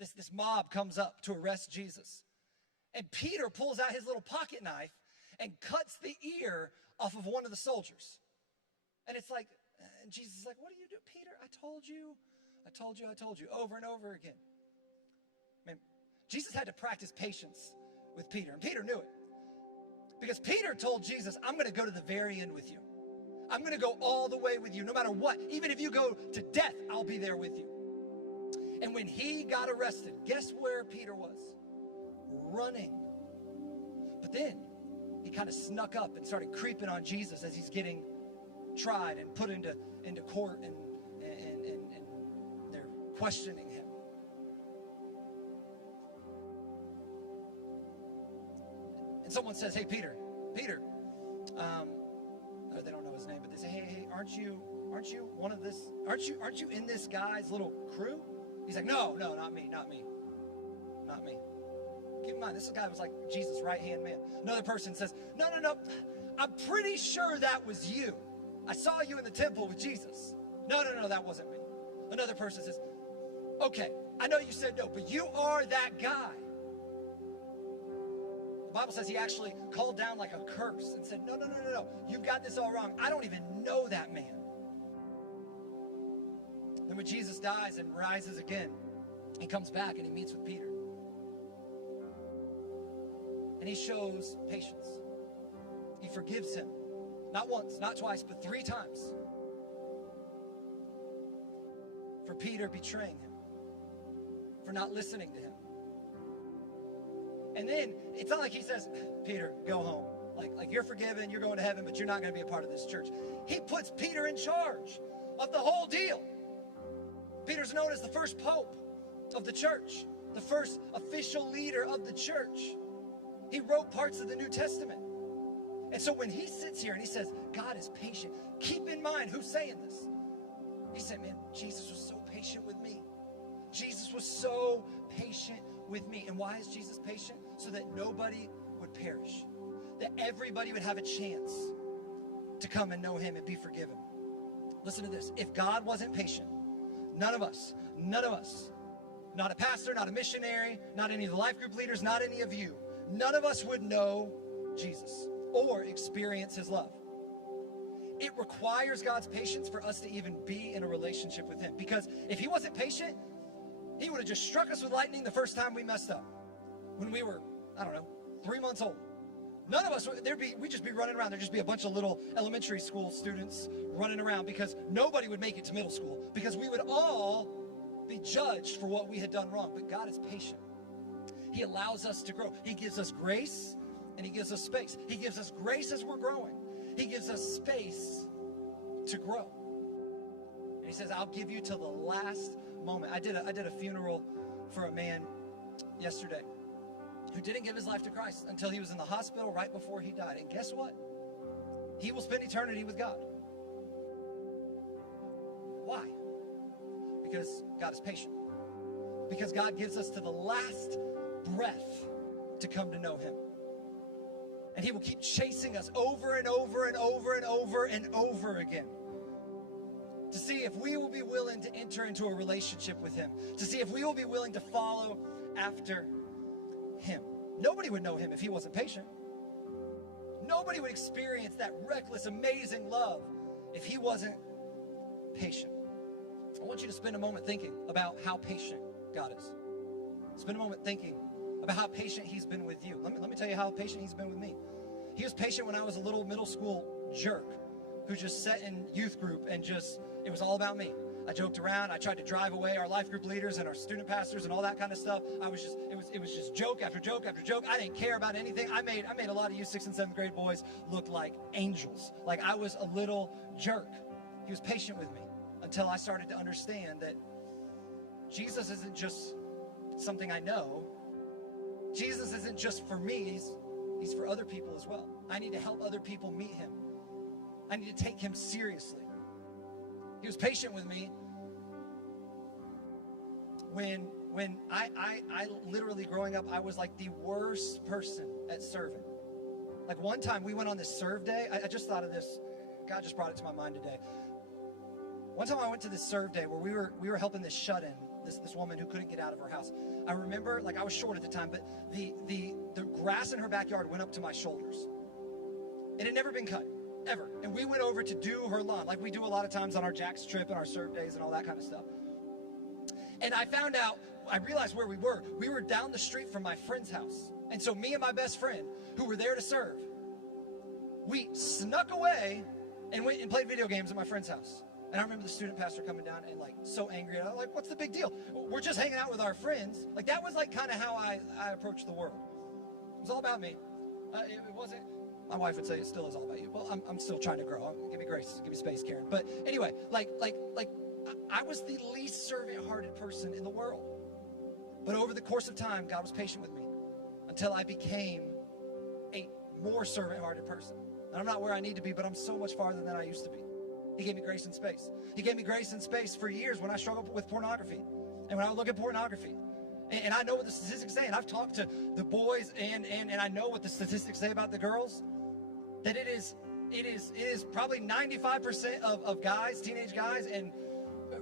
this mob comes up to arrest Jesus. And Peter pulls out his little pocket knife and cuts the ear off of one of the soldiers. And it's like, and Jesus is like, what do you do? Peter, I told you, over and over again. Man, Jesus had to practice patience with Peter, and Peter knew it. Because Peter told Jesus, I'm going to go to the very end with you. I'm going to go all the way with you, no matter what. Even if you go to death, I'll be there with you. And when he got arrested, guess where Peter was? Running. But then he kind of snuck up and started creeping on Jesus as he's getting tried and put into court, and they're questioning him. And someone says, hey, Peter, or they don't know his name, but they say, hey, aren't you one of this, aren't you in this guy's little crew? He's like, no, not me. Keep in mind, this guy was like Jesus' right-hand man. Another person says, no, I'm pretty sure that was you. I saw you in the temple with Jesus. No, that wasn't me. Another person says, okay, I know you said no, but you are that guy. The Bible says he actually called down like a curse and said, no, you've got this all wrong. I don't even know that man. Then when Jesus dies and rises again, he comes back and he meets with Peter. And he shows patience. He forgives him. Not once, not twice, but 3 times. For Peter betraying him. For not listening to him. And then, it's not like he says, Peter, go home. Like you're forgiven, you're going to heaven, but you're not going to be a part of this church. He puts Peter in charge of the whole deal. Peter's known as the first pope of the church. The first official leader of the church. He wrote parts of the New Testament. And so when he sits here and he says, God is patient, keep in mind who's saying this. He said, man, Jesus was so patient with me. Jesus was so patient with me. And why is Jesus patient? So that nobody would perish. That everybody would have a chance to come and know him and be forgiven. Listen to this. If God wasn't patient, none of us, not a pastor, not a missionary, not any of the life group leaders, not any of you, none of us would know Jesus or experience his love. It requires God's patience for us to even be in a relationship with him. Because if he wasn't patient, he would have just struck us with lightning the first time we messed up. When we were, 3 months old. None of us, we'd just be running around. There'd just be a bunch of little elementary school students running around because nobody would make it to middle school because we would all be judged for what we had done wrong. But God is patient. He allows us to grow. He gives us grace and he gives us space. He gives us grace as we're growing. He gives us space to grow. And he says, I'll give you till the last moment. I did a funeral for a man yesterday who didn't give his life to Christ until he was in the hospital right before he died. And guess what? He will spend eternity with God. Why? Because God is patient. Because God gives us to the last breath to come to know him. And he will keep chasing us over and over and over and over and over again to see if we will be willing to enter into a relationship with him, to see if we will be willing to follow after him. Nobody would know him if he wasn't patient. Nobody would experience that reckless, amazing love if he wasn't patient. I want you to spend a moment thinking about how patient God is. Spend a moment thinking about how patient he's been with you. Let me tell you how patient he's been with me. He was patient when I was a little middle school jerk who just sat in youth group and it was all about me. I joked around. I tried to drive away our life group leaders and our student pastors and all that kind of stuff. It was just joke after joke after joke. I didn't care about anything. I made a lot of you 6th and 7th grade boys look like angels. Like I was a little jerk. He was patient with me until I started to understand that Jesus isn't just something I know. Jesus isn't just for me. He's for other people as well. I need to help other people meet him. I need to take him seriously. He was patient with me when I literally growing up, I was like the worst person at serving. Like one time we went on this serve day. I just thought of this. God just brought it to my mind today. One time I went to this serve day where we were helping this shut-in, this woman who couldn't get out of her house. I remember, like I was short at the time, but the grass in her backyard went up to my shoulders. It had never been cut. Ever. And we went over to do her lawn, like we do a lot of times on our Jack's trip and our serve days and all that kind of stuff. And I realized where we were. We were down the street from my friend's house. And so me and my best friend, who were there to serve, we snuck away and went and played video games at my friend's house. And I remember the student pastor coming down and like so angry. And I was like, what's the big deal? We're just hanging out with our friends. Like that was like kind of how I approached the world. It was all about me. It wasn't. My wife would say it still is all about you. Well, I'm still trying to grow. Give me grace. Give me space, Karen. But anyway, I was the least servant-hearted person in the world. But over the course of time, God was patient with me until I became a more servant-hearted person. And I'm not where I need to be, but I'm so much farther than I used to be. He gave me grace and space. He gave me grace and space for years when I struggled with pornography. And when I would look at pornography, and I know what the statistics say, and I've talked to the boys, and I know what the statistics say about the girls, that it is probably 95% of guys, teenage guys, and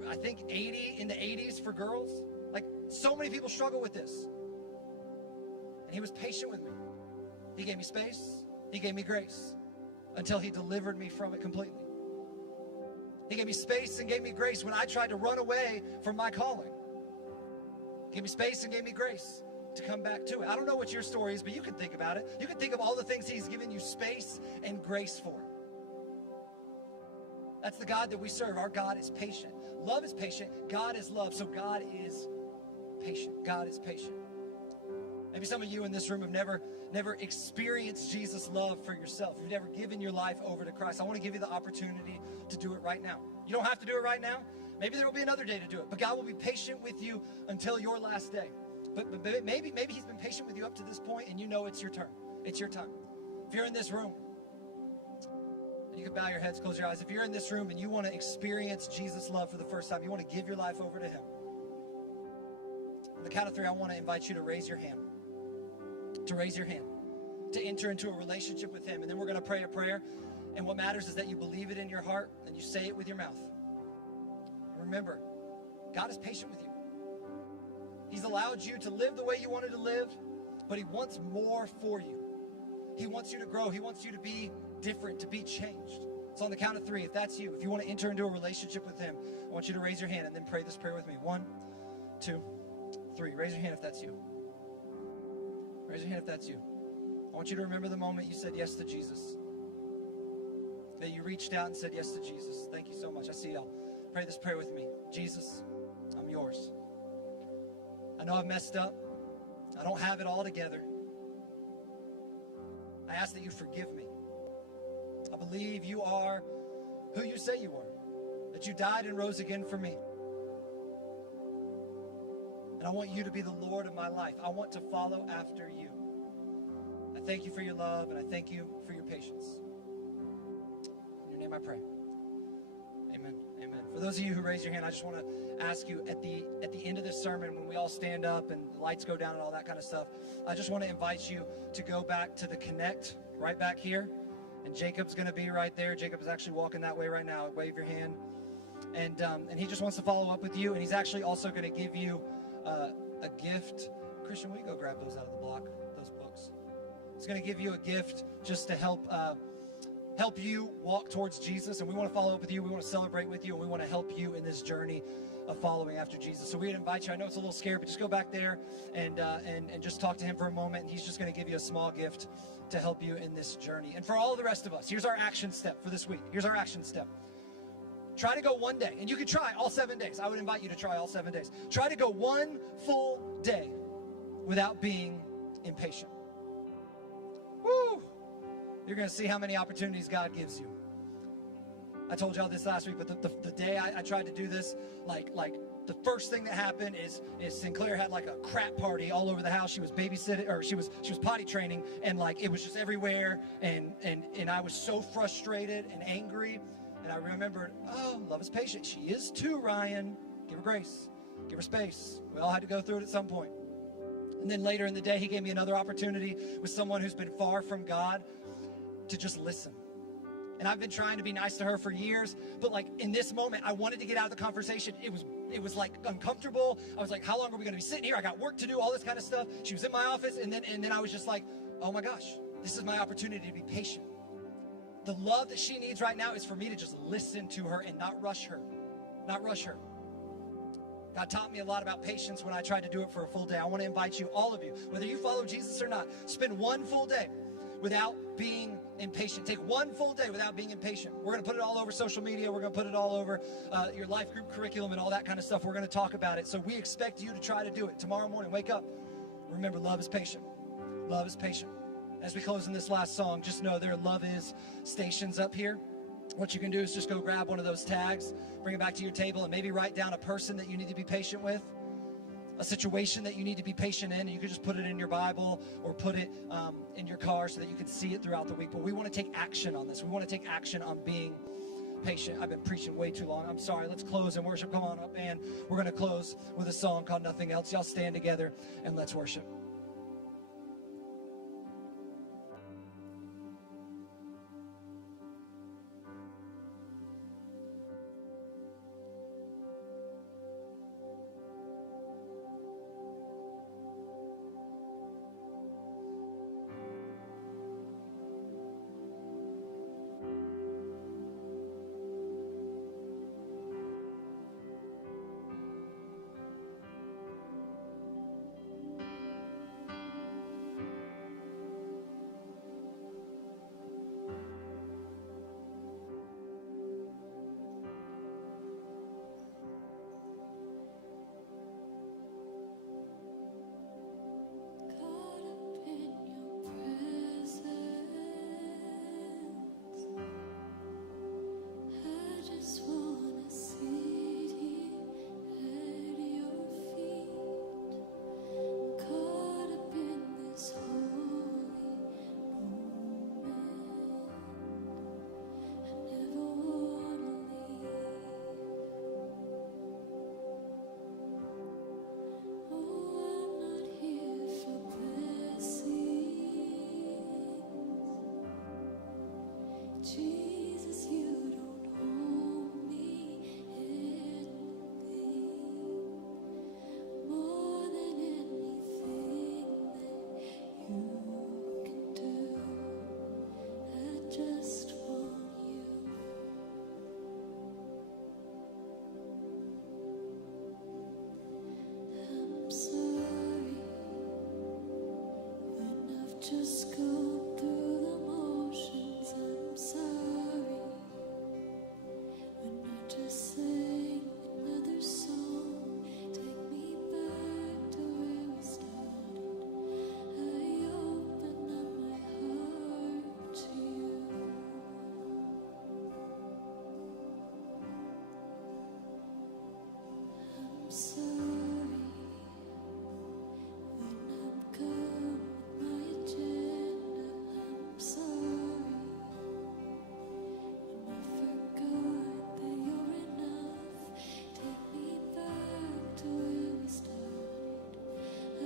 I think 80 in the 80s for girls. Like so many people struggle with this. And he was patient with me. He gave me space. He gave me grace until he delivered me from it completely. He gave me space and gave me grace when I tried to run away from my calling. He gave me space and gave me grace to come back to it. I don't know what your story is, but you can think about it. You can think of all the things he's given you space and grace for. That's the God that we serve. Our God is patient. Love is patient. God is love. So God is patient. God is patient. Maybe some of you in this room have never experienced Jesus' love for yourself. You've never given your life over to Christ. I want to give you the opportunity to do it right now. You don't have to do it right now. Maybe there will be another day to do it. But God will be patient with you until your last day. But maybe he's been patient with you up to this point, and you know it's your turn. It's your time. If you're in this room, you can bow your heads, close your eyes. If you're in this room and you want to experience Jesus' love for the first time, you want to give your life over to him. On the count of 3, I want to invite you to raise your hand. To raise your hand. To enter into a relationship with him. And then we're going to pray a prayer. And what matters is that you believe it in your heart and you say it with your mouth. And remember, God is patient with you. He's allowed you to live the way you wanted to live, but he wants more for you. He wants you to grow. He wants you to be different, to be changed. So on the count of 3, if that's you, if you want to enter into a relationship with him, I want you to raise your hand and then pray this prayer with me. 1, 2, 3. Raise your hand if that's you. Raise your hand if that's you. I want you to remember the moment you said yes to Jesus. That you reached out and said yes to Jesus. Thank you so much. I see y'all. Pray this prayer with me. Jesus, I'm yours. I know I've messed up. I don't have it all together. I ask that you forgive me. I believe you are who you say you are, that you died and rose again for me. And I want you to be the Lord of my life. I want to follow after you. I thank you for your love, and I thank you for your patience. In your name I pray. Amen. Amen. For those of you who raise your hand, I just want to ask you at the end of this sermon, when we all stand up and the lights go down and all that kind of stuff, I just want to invite you to go back to the Connect right back here. And Jacob's going to be right there. Jacob is actually walking that way right now. Wave your hand. And he just wants to follow up with you. And he's actually also going to give you a gift. Christian, will you go grab those out of the block, those books? He's going to give you a gift just to help you walk towards Jesus. And we want to follow up with you. We want to celebrate with you. And we want to help you in this journey of following after Jesus. So we'd invite you. I know it's a little scary, but just go back there and just talk to him for a moment. And he's just going to give you a small gift to help you in this journey. And for all the rest of us, here's our action step for this week. Here's our action step. Try to go one day, and you can try all 7 days. I would invite you to try all 7 days. Try to go one full day without being impatient. Woo! You're going to see how many opportunities God gives you. I told y'all this last week, but the day I tried to do this, like the first thing that happened is Sinclair had like a crap party all over the house. She was babysitting, or she was potty training, and like it was just everywhere, and I was so frustrated and angry, and I remembered, oh, love is patient. She is too, Ryan. Give her grace, give her space. We all had to go through it at some point. And then later in the day, he gave me another opportunity with someone who's been far from God to just listen. And I've been trying to be nice to her for years, but like in this moment, I wanted to get out of the conversation. It was like uncomfortable. I was like, how long are we going to be sitting here? I got work to do, all this kind of stuff. She was in my office, and then I was just like, oh my gosh, this is my opportunity to be patient. The love that she needs right now is for me to just listen to her and not rush her. Not rush her. God taught me a lot about patience when I tried to do it for a full day. I want to invite you, all of you, whether you follow Jesus or not, spend one full day without being impatient. Take one full day without being impatient. We're going to put it all over social media. We're going to put it all over your life group curriculum and all that kind of stuff. We're going to talk about it. So we expect you to try to do it. Tomorrow morning, wake up. Remember, love is patient. Love is patient. As we close in this last song, just know there are Love Is stations up here. What you can do is just go grab one of those tags, bring it back to your table, and maybe write down a person that you need to be patient with, a situation that you need to be patient in, and you can just put it in your Bible or put it in your car so that you can see it throughout the week. But we want to take action on this. We want to take action on being patient. I've been preaching way too long. I'm sorry. Let's close in worship. Come on up, man. We're going to close with a song called Nothing Else. Y'all stand together and let's worship. just go through the motions. I'm sorry when I just sang another song. Take me back to where we started. I open up my heart to you. I'm sorry when I'm come with my agenda. I'm sorry when I forgot that you're enough. Take me back to where we started. I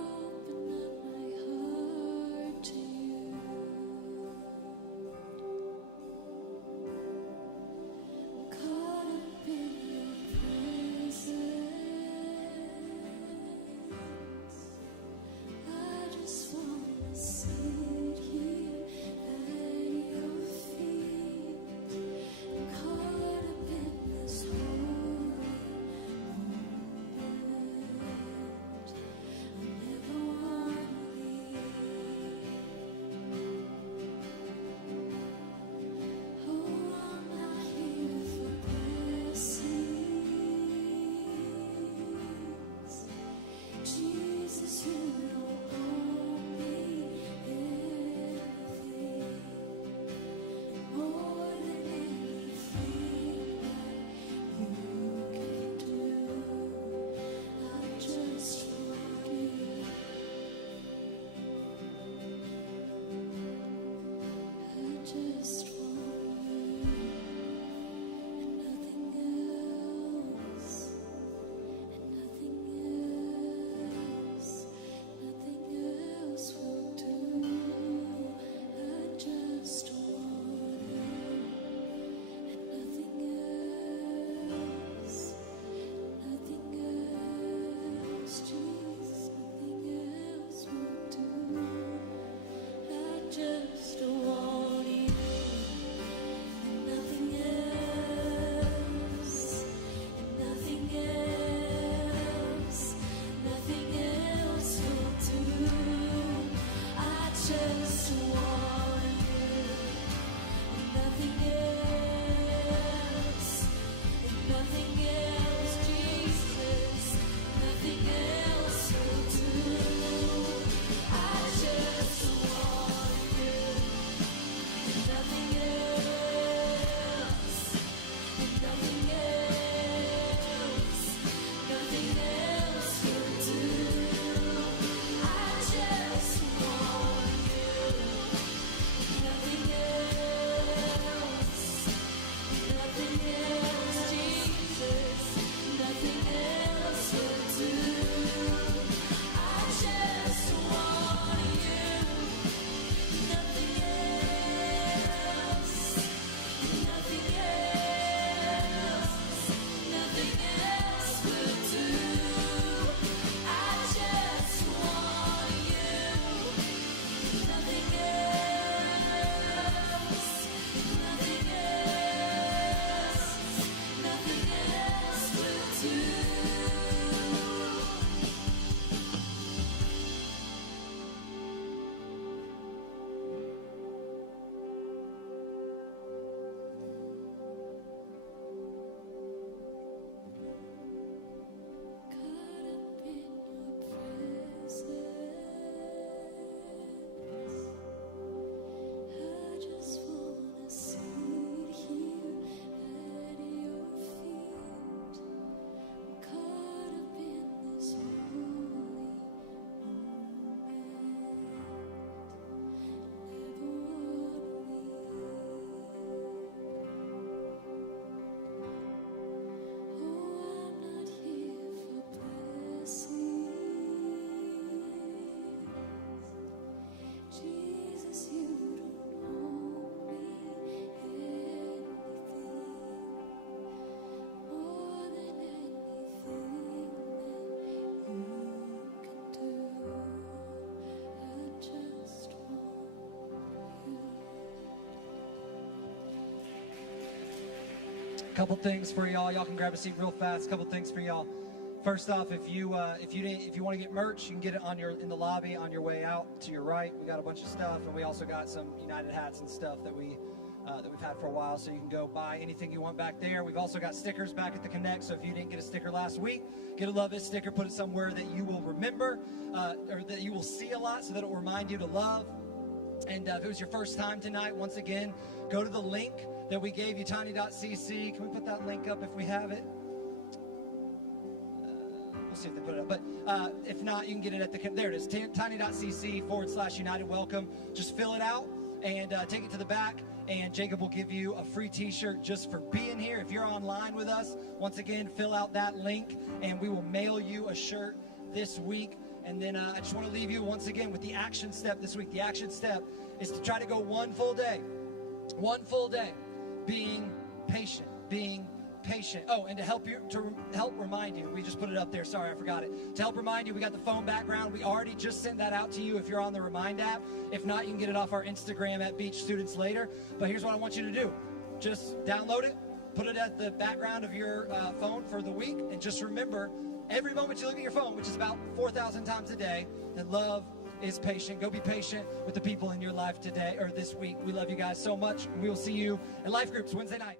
open up my heart to you. Caught up in your presence. I just wanna sit here at your feet. Caught up in this holy moment. I never wanna leave. Oh, I'm not here for blessings. Jesus, you don't owe me anything more than anything that you can do. I just want you. I just want you and nothing else. And nothing else will do. I just want you, and nothing else, Jesus, nothing else will do. I just want you, and nothing else, and nothing else. Nothing else will do. I just want you, and nothing else, and nothing else, Jesus, nothing else will do. I just want you, and nothing else, and nothing else, nothing else will do. I just want you, nothing else, nothing else, Jesus, nothing else will do. I just want you, nothing else, nothing else, nothing else will do. I just want you, nothing else, nothing else, nothing else will do. Caught up in your presence. I just wanna sit here at your feet. Caught up in this holy moment. Never wanna leave. Oh, I'm not here for blessings. Jesus, you don't owe me anything more than anything that you can do. I just want you. Couple things for y'all. Y'all can grab a seat real fast. Couple things for y'all. First off, if you want to get merch, you can get it in the lobby on your way out to your right. We got a bunch of stuff, and we also got some United hats and stuff that we've had for a while, so you can go buy anything you want back there. We've also got stickers back at the Connect, so if you didn't get a sticker last week, get a Love It sticker, put it somewhere that you will remember, or that you will see a lot, so that it will remind you to love. And if it was your first time tonight, once again, go to the link that we gave you, tiny.cc. Can we put that link up if we have it? We'll see if they put it up. But if not, you can get it at there it is, tiny.cc/United Welcome. Just fill it out and take it to the back. And Jacob will give you a free t-shirt just for being here. If you're online with us, once again, fill out that link and we will mail you a shirt this week. And then I just want to leave you once again with the action step this week. The action step is to try to go one full day being patient. Oh, and to help remind you, we just put it up there. Sorry, I forgot it. To help remind you, we got the phone background. We already just sent that out to you if you're on the Remind app. If not, you can get it off our Instagram at Beach Students later. But here's what I want you to do. Just download it, put it at the background of your phone for the week, and just remember, every moment you look at your phone, which is about 4,000 times a day, that love is patient. Go be patient with the people in your life today or this week. We love you guys so much, and we will see you in life groups Wednesday night.